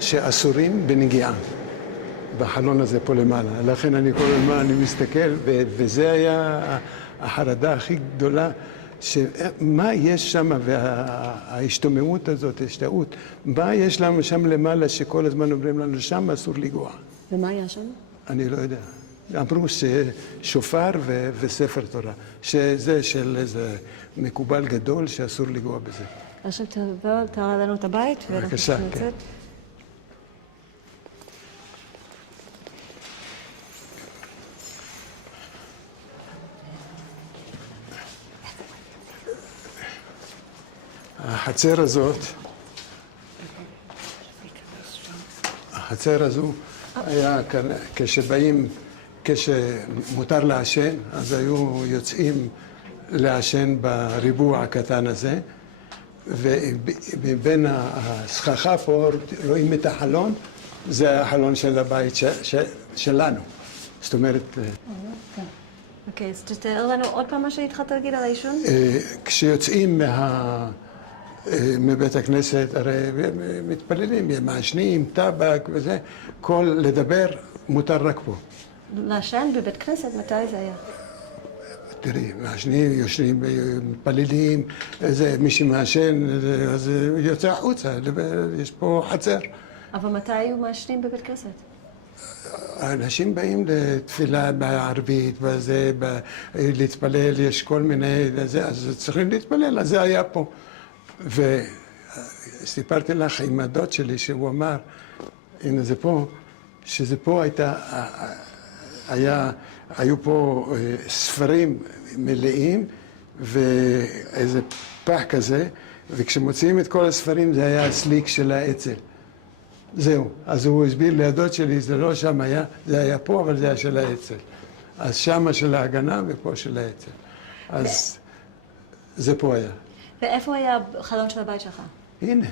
שאסורים בנגיעה. בחלון הזה פה למעלה. לכן אני כל הזמן, אני מסתכל, וזה היה החרדה הכי גדולה, שמה יש שם, וההשתוממות הזאת, השתאות, מה יש לנו שם למעלה שכל הזמן אומרים לנו, שם אסור לגוע. ומה היה שם? אני לא יודע. אמרו ששופר וספר תורה, שזה של איזה מקובל גדול שאסור לגוע בזה. עכשיו תראה לנו את הבית, בבקשה, ואנחנו כן. נצאת. החצר הזאת, החצר הזו היה כשבאים, כשמותר לעשן, אז היו יוצאים לעשן בריבוע הקטן הזה, ובין הסככה פה רואים את החלון, זה החלון של הבית שלנו. זאת אומרת... אוקיי, אז תתאר לנו עוד פעם מה שהתחלת להגיד על העישון? כשיוצאים מבית הכנסת, הרי מתפללים, מעשנים, טבק וזה, כל לדבר מותר רק פה. לעשן בבית כנסת, מתי זה היה? תראי, מעשנים, יושבים, מתפללים, מי שמעשן, אז יוצא החוצה, יש פה חצר. אבל מתי היו מעשנים בבית כנסת? האנשים באים לתפילה בערבית, וזה, להתפלל, יש כל מיני, אז צריכים להתפלל, אז זה היה פה. וסיפרתי לך עם הדוד שלי שהוא אמר, הנה זה פה, שזה פה היו פה ספרים מלאים ואיזה פח כזה, וכשמוציאים את כל הספרים זה היה הסליק של האצ"ל. זהו. אז הוא הסביר לידות שלי, זה לא שם היה, זה היה פה, אבל זה היה של האצ"ל. אז שמה של ההגנה ופה של האצ"ל. אז זה פה היה. ואיפה היה החלון של הבית שלך? הנה.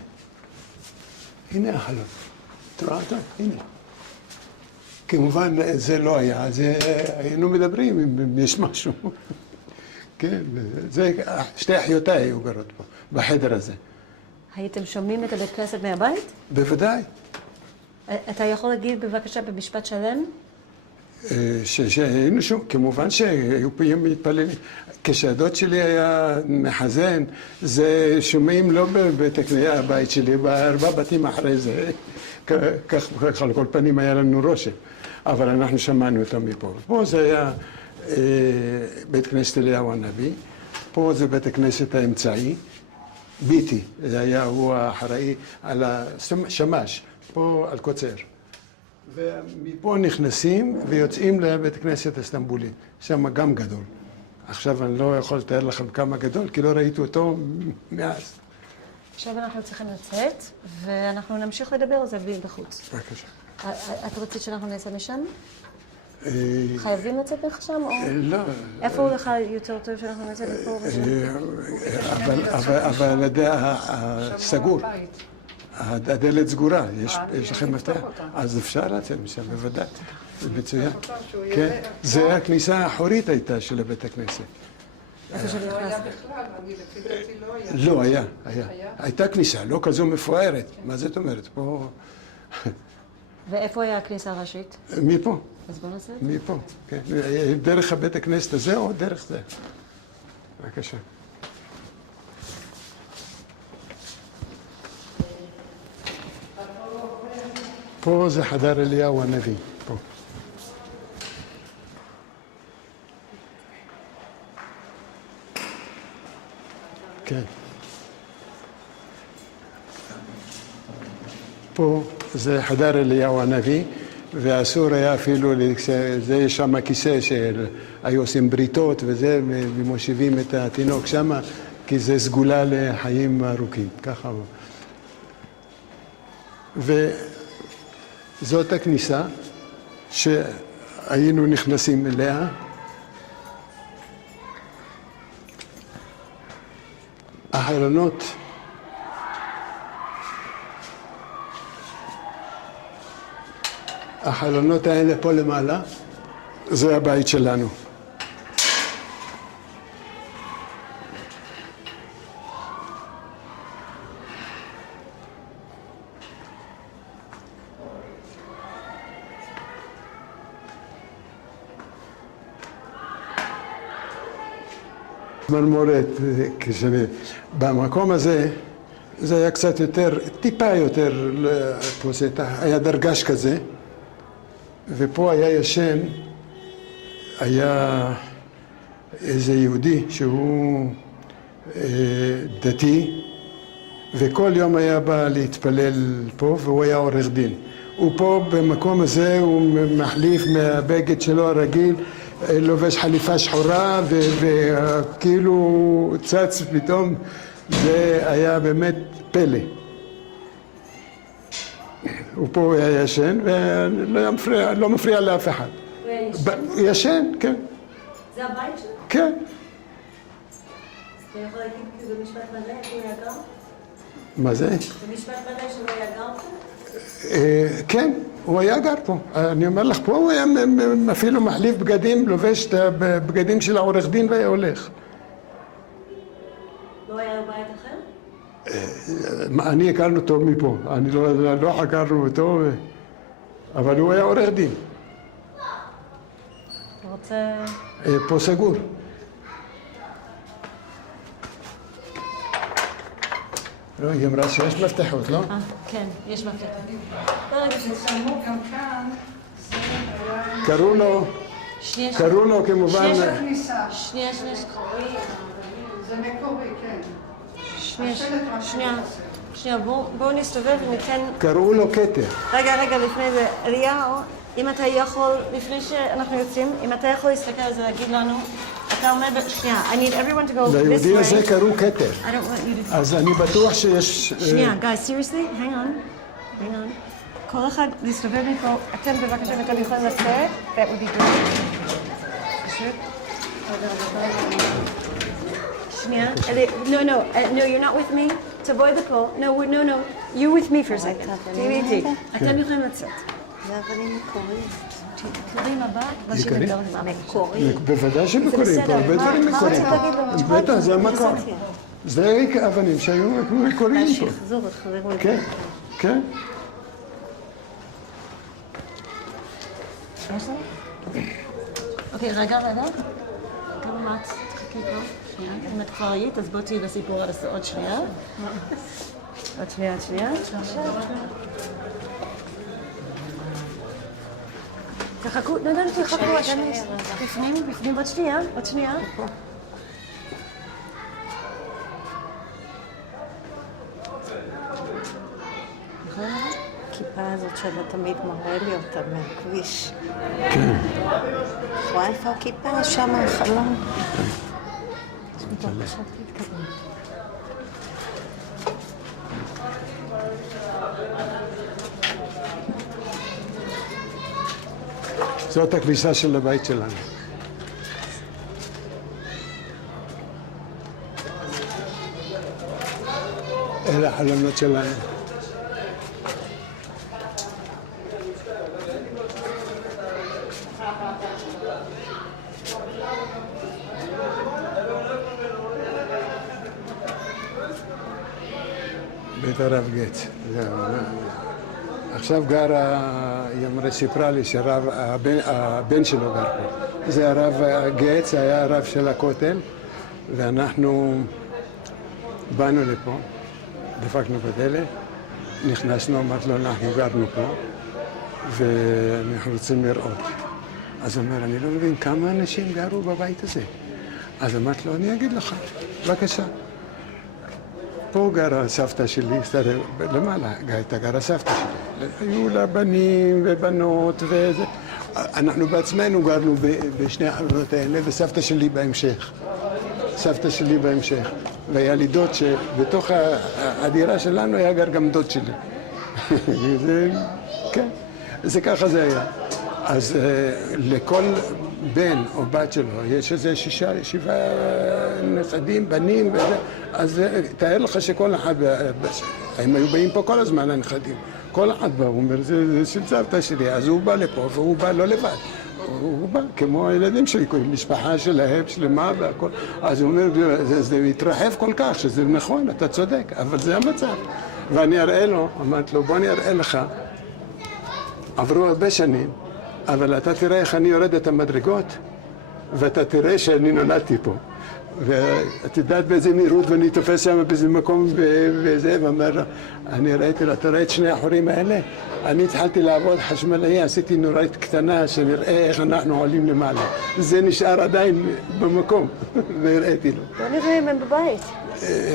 הנה החלון. את רואה אותו? הנה. כמובן, זה לא היה, אז היינו מדברים אם יש משהו. כן, זה, שתי אחיותיי היו גרות פה, בחדר הזה. הייתם שומעים את הבית כנסת מהבית? בוודאי. אתה יכול להגיד בבקשה במשפט שלם? שהיינו שום, כמובן שהיו פעמים מתפללים. כשהדוד שלי היה מחזן, זה שומעים לא בבית הקנייה הבית שלי, בארבע בתים אחרי זה. כך על כל פנים היה לנו רושם. אבל אנחנו שמענו אותו מפה. פה זה היה בית כנסת אליהו הנביא, פה זה בית הכנסת האמצעי, ביטי, זה היה הוא האחראי על השמש, פה על קוצר. ומפה נכנסים ויוצאים לבית כנסת הסטמבולי, שם גם גדול. עכשיו אני לא יכול לתאר לכם כמה גדול, כי לא ראיתי אותו מאז. עכשיו אנחנו צריכים לצאת, ואנחנו נמשיך לדבר על זה בחוץ. בבקשה. את רצית שאנחנו נעשה משם? חייבים לצאת משם? לא. איפה הוא לך יותר טוב שאנחנו נצא מפה ושם? אבל סגור. הדלת סגורה, יש לכם מפתח? אז אפשר לצאת משם, בוודאי. זה מצוין. כן, זה הכניסה האחורית הייתה של בית הכנסת. איפה שנכנס? לא היה בכלל, אני לפי דעתי לא היה. לא, היה. הייתה כניסה, לא כזו מפוארת. מה זאת אומרת? פה... ואיפה היה הכניסה הראשית? מפה. אז בוא נעשה את זה. מפה, כן. דרך הבית הכנסת הזה או דרך זה? בבקשה. פה זה חדר אליהו הנביא, פה. כן. פה זה חדר אליהו הנביא, ואסור היה אפילו, זה יש שם כיסא שהיו עושים בריתות וזה, ומושיבים את התינוק שם, כי זה סגולה לחיים ארוכים, ככה. וזאת הכניסה שהיינו נכנסים אליה. החלונות החלונות האלה פה למעלה, זה הבית שלנו. מרמורת, במקום הזה, זה היה קצת יותר, טיפה יותר, פה זה היה דרגש כזה, ופה היה ישן, היה איזה יהודי שהוא דתי, וכל יום היה בא להתפלל פה, והוא היה עורך דין. הוא פה במקום הזה, הוא מחליף מהבגד שלו הרגיל, לובש חליפה שחורה, וכאילו צץ פתאום, זה היה באמת פלא. הוא פה היה ישן, ולא מפריע לאף אחד. הוא ישן, כן. זה הבית שלו? כן. אתה יכול להגיד במשפט מלא איך הוא היה גר? מה זה? במשפט מלא שהוא היה גר פה? כן, הוא היה גר פה. אני אומר לך, פה הוא היה אפילו מחליף בגדים, לובש את הבגדים של העורך דין והיה הולך. לא היה לו בית אחר? אני הכרנו אותו מפה, אני לא חקרנו אותו, אבל הוא היה עורך דין. אתה רוצה... פה סגור. לא, היא אמרה שיש מפתחות, לא? כן, יש מפתח. שמעו גם כאן, זה היה... קראו לו כמובן... יש הכניסה. שנייה. זה מקורי, כן. שנייה, בואו נסתובב וניתן... קראו לו כתר. רגע, לפני זה, אליהו, אם אתה יכול, לפני שאנחנו יוצאים, אם אתה יכול להסתכל על זה, להגיד לנו, אתה אומר, שנייה, I need everyone to go this way. ליהודי הזה קראו כתר. I don't want you to... אז אני בטוח שיש... שנייה, guys, seriously, hang on. כל אחד להסתובב מפה, אתם בבקשה אם אתם יכולים לצאת, that would be great. פשוט. שנייה, no, you're not with me. תבואי לפה, no, you with me for a second. תהיי איתי. אתם יכולים לצאת. זה אבנים מקוריים. קוראים הבא, יקרים? מקוריים. בוודאי שמקוריים פה, הרבה דברים מקוריים. בטח, זה המקור. זה אבנים שהיו מקוריים פה. שחזור, תחזרו את זה. כן, כן. אוקיי, רגע. כמה מעט, תחכי פה. שנייה. אם את כבר היית, אז בוא תהיי לסיפור עד עוד שנייה. עוד שנייה. תחכו, תחכו, בפנים, עוד שנייה. הכיפה הזאת שאתה תמיד מראה לי אותה מהכביש. כן. רואה איפה הכיפה? שם החלום. זאת הכניסה של הבית שלנו. אלה החלונות שלנו. בית הרב גץ. עכשיו גר, היא סיפרה לי שהבן שלו גר פה. זה הרב גץ, היה הרב של הכותל, ואנחנו באנו לפה, דפקנו בדלת, נכנסנו, אמרתי לו, אנחנו גרנו פה, ואנחנו רוצים לראות. אז הוא אומר, אני לא מבין כמה אנשים גרו בבית הזה. אז אמרתי לו, אני אגיד לך, בבקשה. פה גרה סבתא שלי, למעלה הייתה גרה סבתא שלי. היו לה בנים ובנות וזה. אנחנו בעצמנו גרנו בשני החלונות האלה, וסבתא שלי בהמשך. והיה לי דוד שבתוך הדירה שלנו היה גר גם דוד שלי. כן, זה ככה זה היה. אז לכל בן או בת שלו יש איזה 6-7 נכדים, בנים וזה, אז תאר לך שכל אחד, הם היו באים פה כל הזמן הנכדים, כל אחד בא, הוא אומר, זה של סבתא שלי, אז הוא בא לפה והוא בא לא לבד, הוא בא כמו הילדים שלי, משפחה שלהם שלמה והכל, אז הוא אומר, זה מתרחב כל כך שזה נכון, אתה צודק, אבל זה המצב. ואני אראה לו, אמרתי לו, בוא אני אראה לך, עברו הרבה שנים, אבל אתה תראה איך אני יורד את המדרגות, ואתה תראה שאני נולדתי פה. ואת יודעת באיזה מהירות, ואני תופס שם באיזה מקום וזה, ואומר, אני ראיתי לו, אתה רואה את שני החורים האלה? אני התחלתי לעבוד חשמלאי, עשיתי נורית קטנה, שנראה איך אנחנו עולים למעלה. זה נשאר עדיין במקום, והראיתי לו. בוא נראה אם הם בבית.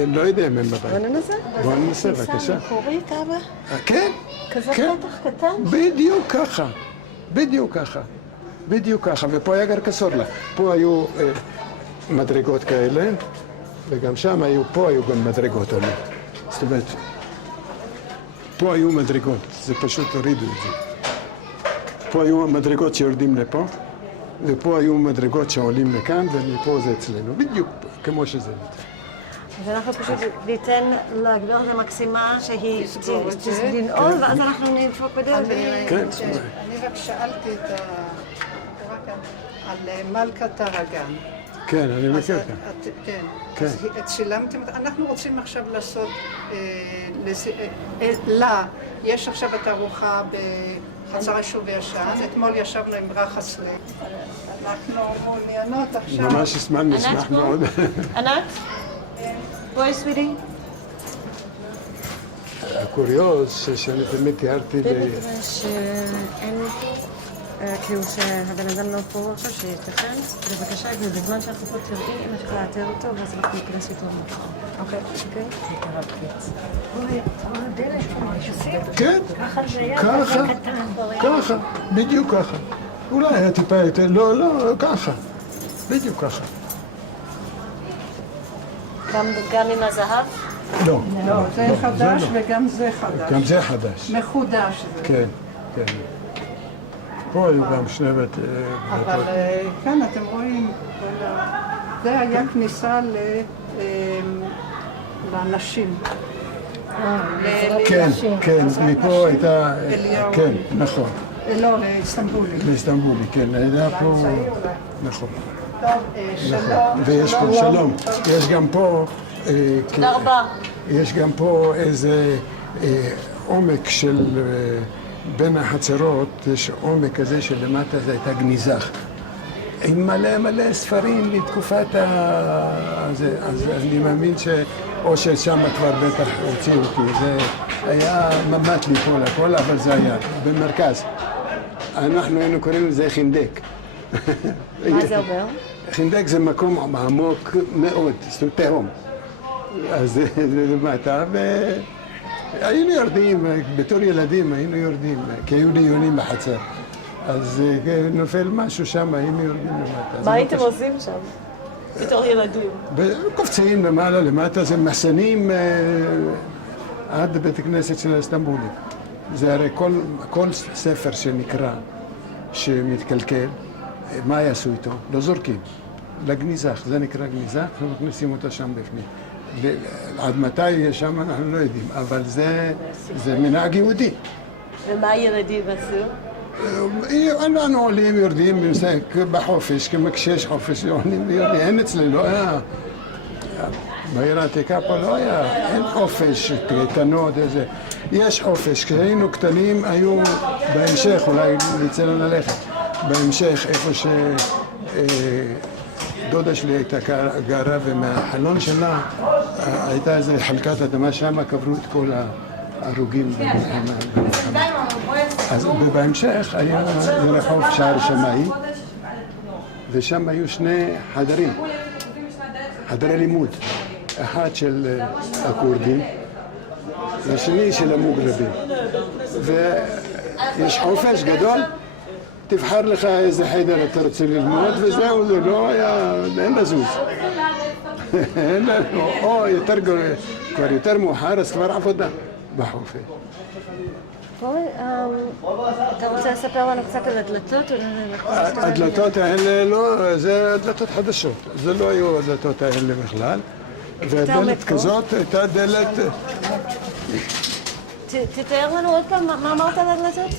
לא יודע אם הם בבית. בוא ננסה. בוא ננסה, בבקשה. כניסה מקורית, אבא? כן, כזה כן. פתח קטן? בדיוק ככה. בדיוק ככה, ופה היה גר קסורלה. פה היו מדרגות כאלה, וגם שם פה היו גם מדרגות עולים. זאת אומרת, פה היו מדרגות, זה פשוט הורידו את זה. פה היו מדרגות שיורדים לפה, ופה היו מדרגות שעולים לכאן, ומפה זה אצלנו, בדיוק כמו שזה. אז אנחנו פשוט ניתן לגברת המקסימה שהיא תנעול, ואז אנחנו נדפוק בדלת ונראה. כן. אני רק שאלתי את על מלכת הרגן. כן, אני מכיר כאן. כן. אז צילמתם, אנחנו רוצים עכשיו לעשות, לה, יש עכשיו התערוכה בחצר היישוב הישן, אתמול ישבנו עם ברכה סלק. אנחנו מעוניינות עכשיו. ממש נשמח מאוד. ענת? בואי סווידי. הקוריוז שאני תמיד תיארתי במקרה שאין, כאילו שהבן אדם לא פה עכשיו, שייתכן, בבקשה, בזמן שאנחנו פה תראי אם את יכולה לאתר אותו, ואז אנחנו ניכנס איתו מחר. אוקיי? כן, ככה, בדיוק ככה. אולי היה טיפה יותר, לא, ככה. בדיוק ככה. גם עם הזהב? לא. לא, זה חדש לא. וגם זה חדש. גם זה חדש. מחודש זה. כן, כן. פה היו גם שני אבל כאן אתם רואים, זה היה כניסה לאנשים. כן, כן, מפה הייתה, כן, נכון. לא, לאיסטנבולי. לאיסטנבולי, כן, היה פה, נכון. טוב, שלום. ויש פה שלום. יש גם פה, תודה רבה. יש גם פה איזה עומק של, בין החצרות, יש עומק כזה שלמטה זה הייתה גניזך. עם מלא מלא ספרים מתקופת הזה, אז אני מאמין או ששם כבר בטח הוציאו אותי, זה היה ממש ליפול הכל, אבל זה היה במרכז. אנחנו היינו קוראים לזה חינדק. מה זה אומר? חינדק זה מקום עמוק מאוד, זאת אומרת תהום. אז זה למטה, והיינו יורדים, בתור ילדים היינו יורדים, כי היו דיונים בחצר. אז נופל משהו שם, היינו יורדים למטה. מה הייתם עושים שם? בתור ילדים. קופצים למעלה, למטה, זה מחסנים עד בית הכנסת של איסטנבולי. זה הרי כל ספר שנקרא, שמתקלקל, מה יעשו איתו? לא זורקים. לגניזך, זה נקרא גניזך, ומכניסים אותו שם בפנים. עד מתי יש שם אנחנו לא יודעים, אבל זה מנהג יהודי. ומה הילדים עשו? אנחנו עולים, יורדים בחופש, כשיש חופש, עולים ויורדים. אין אצלנו, לא היה, בעיר העתיקה פה לא היה, אין חופש, קייטנות, איזה. יש חופש, כשהיינו קטנים היו בהמשך, אולי נצא לנו ללכת, בהמשך איפה דודה שלי הייתה גרה ומהחלון שלה הייתה איזו חלקת אדמה שם, קברו את כל ההרוגים במלחמה. אז בהמשך היה רחוב שער שמאי ושם היו שני חדרים, חדרי לימוד, אחד של הכורדים והשני של המוגרבים, ויש חופש גדול, תבחר לך איזה חדר אתה רוצה ללמוד וזהו, זה לא היה, אין לזוז. אין לנו, או כבר יותר מאוחר, אז כבר עבודה בחופש. אתה רוצה לספר לנו קצת על הדלתות? הדלתות האלה לא, זה הדלתות חדשות, זה לא היו הדלתות האלה בכלל. והדלת כזאת הייתה דלת... תתאר לנו עוד פעם, מה אמרת על הדלתות?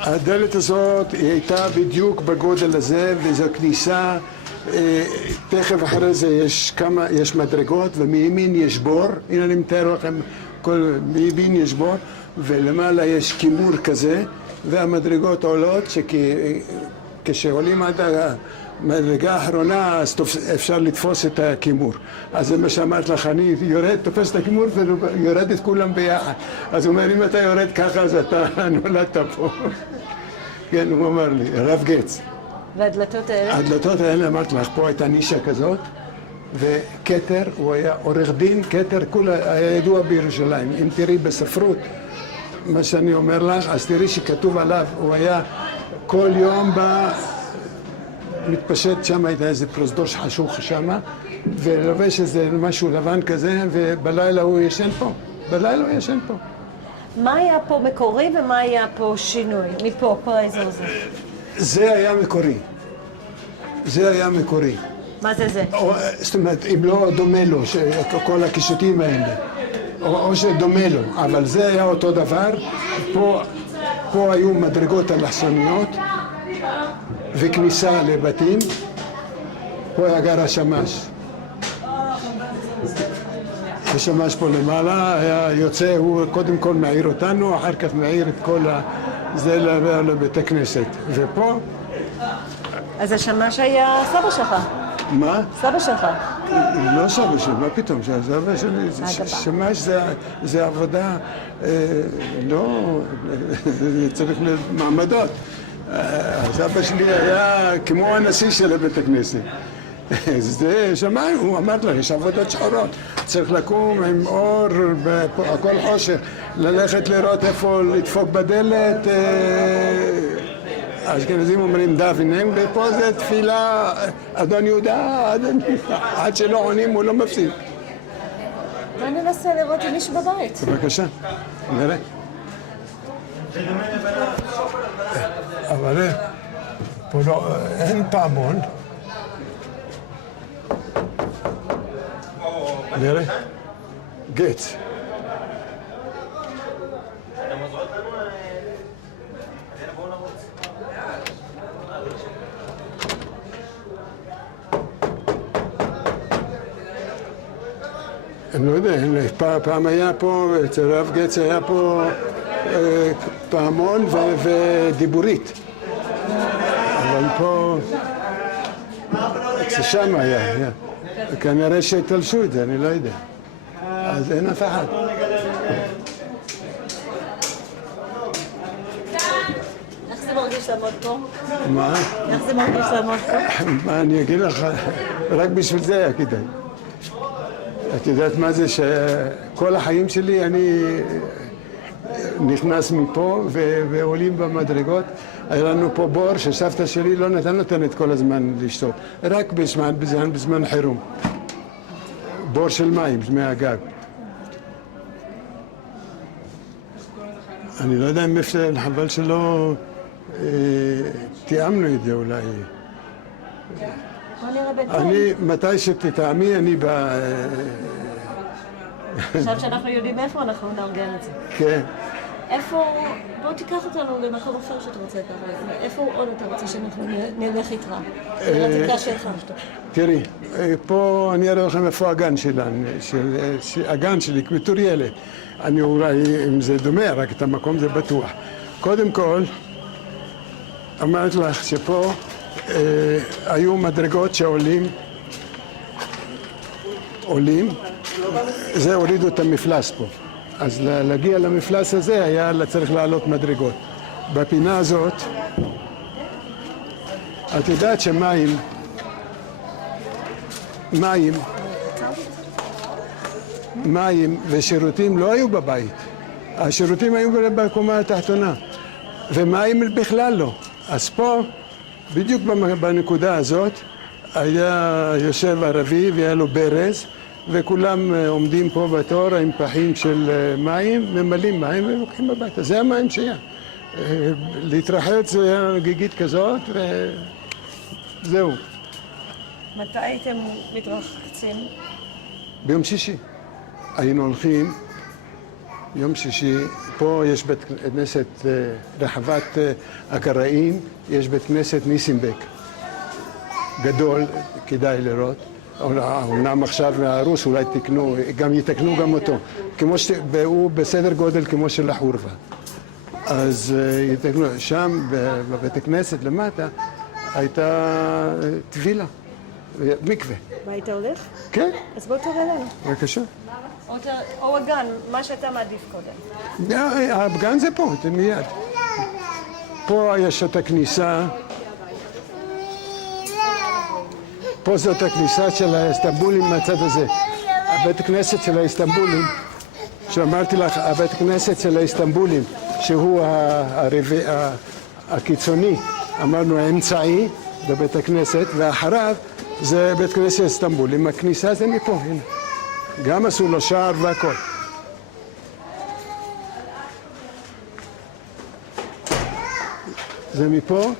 הדלת הזאת היא הייתה בדיוק בגודל הזה, וזו כניסה, תכף אחרי זה יש מדרגות, ומימין יש בור, הנה אני מתאר לכם, מימין יש בור, ולמעלה יש כימור כזה, והמדרגות עולות, כשעולים עד המדרגה האחרונה, אז אפשר לתפוס את הכימור. אז זה מה שאמרת לך, אני יורד, תופס את הכימור ויורד את כולם ביחד. אז הוא אומר, אם אתה יורד ככה, אז אתה נולדת פה. כן, הוא אמר לי, הרב גץ. והדלתות האלה? הדלתות האלה, אמרתי לך, פה הייתה נישה כזאת, וכתר, הוא היה עורך דין, כתר, היה ידוע בירושלים. אם תראי בספרות, מה שאני אומר לך, אז תראי שכתוב עליו, הוא היה כל יום מתפשט שם, הייתה איזה פרוזדור חשוך שם, ולובש איזה משהו לבן כזה, ובלילה הוא ישן פה. בלילה הוא ישן פה. מה היה פה מקורי ומה היה פה שינוי? מפה, כל האזור הזה. זה היה מקורי. זה היה מקורי. מה זה זה? זאת אומרת, אם לא דומה לו, כל הקישוטים האלה. או שדומה לו, אבל זה היה אותו דבר. פה היו מדרגות אלכסוניות וכניסה לבתים. פה היה גר השמש. השמש פה למעלה, היה יוצא, הוא קודם כל מעיר אותנו, אחר כך מעיר את כל זה לבית הכנסת. ופה... אז השמש היה סבא שלך. מה? סבא שלך. לא סבא שלי, מה פתאום? סבא שלי, שמש זה עבודה, לא, צריך מעמדות. סבא שלי היה כמו הנשיא של בית הכנסת. זה שמיים, הוא אמר לו, יש עבודות שחורות, צריך לקום עם אור, הכל חושך, ללכת לראות איפה לדפוק בדלת, האשכנזים אומרים דווינם, ופה זה תפילה, אדון יהודה, עד שלא עונים הוא לא מפסיק. בוא ננסה לראות אם מישהו בבית. בבקשה, נראה. אבל פה לא, אין פעמון. נראה. גץ. אני לא יודע, פעם היה פה, אצל הרב גץ היה פה פעמון ודיבורית. אבל פה, שם היה. כנראה שהתלשו את זה, אני לא יודע. אז אין אף אחד. איך זה מרגיש לעמוד פה? מה? איך זה מרגיש לעמוד פה? מה אני אגיד לך? רק בשביל זה היה כדאי. את יודעת מה זה שכל החיים שלי אני נכנס מפה ועולים במדרגות. היה לנו פה בור שסבתא שלי לא נותנת כל הזמן לשתות, רק בזמן חירום. בור של מים מהגג. אני לא יודע אם אפשר, חבל שלא תיאמנו את זה אולי. בוא נראה בינתיים. אני, מתי שתטעמי, אני בא... עכשיו שאנחנו יודעים איפה, אנחנו נארגן את זה. כן. איפה, בוא תיקח אותנו למקום אחר שאתה רוצה ככה. איפה עוד אתה רוצה שאנחנו נלך איתך? לתיקה שלך. תראי, פה אני אראה לכם איפה הגן שלנו, הגן שלי, בתור ילד. אני אולי, אם זה דומה, רק את המקום זה בטוח. קודם כל, אמרת לך שפה היו מדרגות שעולים, זה הורידו את המפלס פה. אז להגיע למפלס הזה היה צריך לעלות מדרגות. בפינה הזאת, את יודעת שמים ושירותים לא היו בבית. השירותים היו בקומה התחתונה, ומים בכלל לא. אז פה, בדיוק בנקודה הזאת, היה יושב ערבי והיה לו ברז, וכולם עומדים פה בתור עם פחים של מים, ממלאים מים ולוקחים בבית. אז זה המים שהיה. להתרחץ זה היה גיגית כזאת, וזהו. מתי הייתם מתרחצים? ביום שישי. היינו הולכים, יום שישי, פה יש בית כנסת, רחבת הקראים, יש בית כנסת ניסימבק. גדול, כדאי לראות. אומנם עכשיו מהרוס אולי תקנו, גם יתקנו גם אותו. הוא בסדר גודל כמו של החורבה. אז יתקנו, שם בבית הכנסת למטה הייתה טבילה, מקווה. והיית הולך? כן. אז בוא תראה לנו. בבקשה. או הגן, מה שאתה מעדיף קודם. הגן זה פה, זה מיד. פה יש את הכניסה. פה זאת הכניסה של האיסטנבולים מהצד הזה. הבית הכנסת של האיסטנבולים, שאמרתי לך, הבית הכנסת של האיסטנבולים, שהוא הקיצוני, אמרנו האמצעי בבית הכנסת, ואחריו זה בית כנסת איסטנבולים. הכניסה זה מפה, הנה. גם עשו לו שער והכל. זה מפה.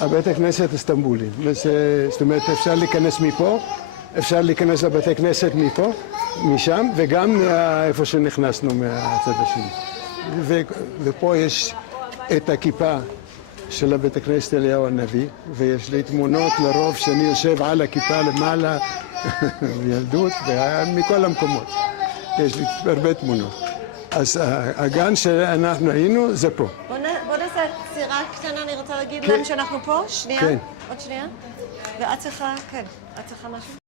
הבית הכנסת איסטנבולים, זאת אומרת אפשר להיכנס מפה, אפשר להיכנס לבתי כנסת מפה, משם, וגם מאיפה שנכנסנו מהצד השני. ופה יש את הכיפה של הבית הכנסת אליהו הנביא, ויש לי תמונות לרוב שאני יושב על הכיפה למעלה, בילדות, ומכל המקומות. יש לי הרבה תמונות. אז הגן שאנחנו היינו זה פה. בוא נעשה צירה קטנה, אני רוצה להגיד להם שאנחנו פה. שנייה. כן. עוד שנייה. ואת צריכה, כן, את צריכה משהו?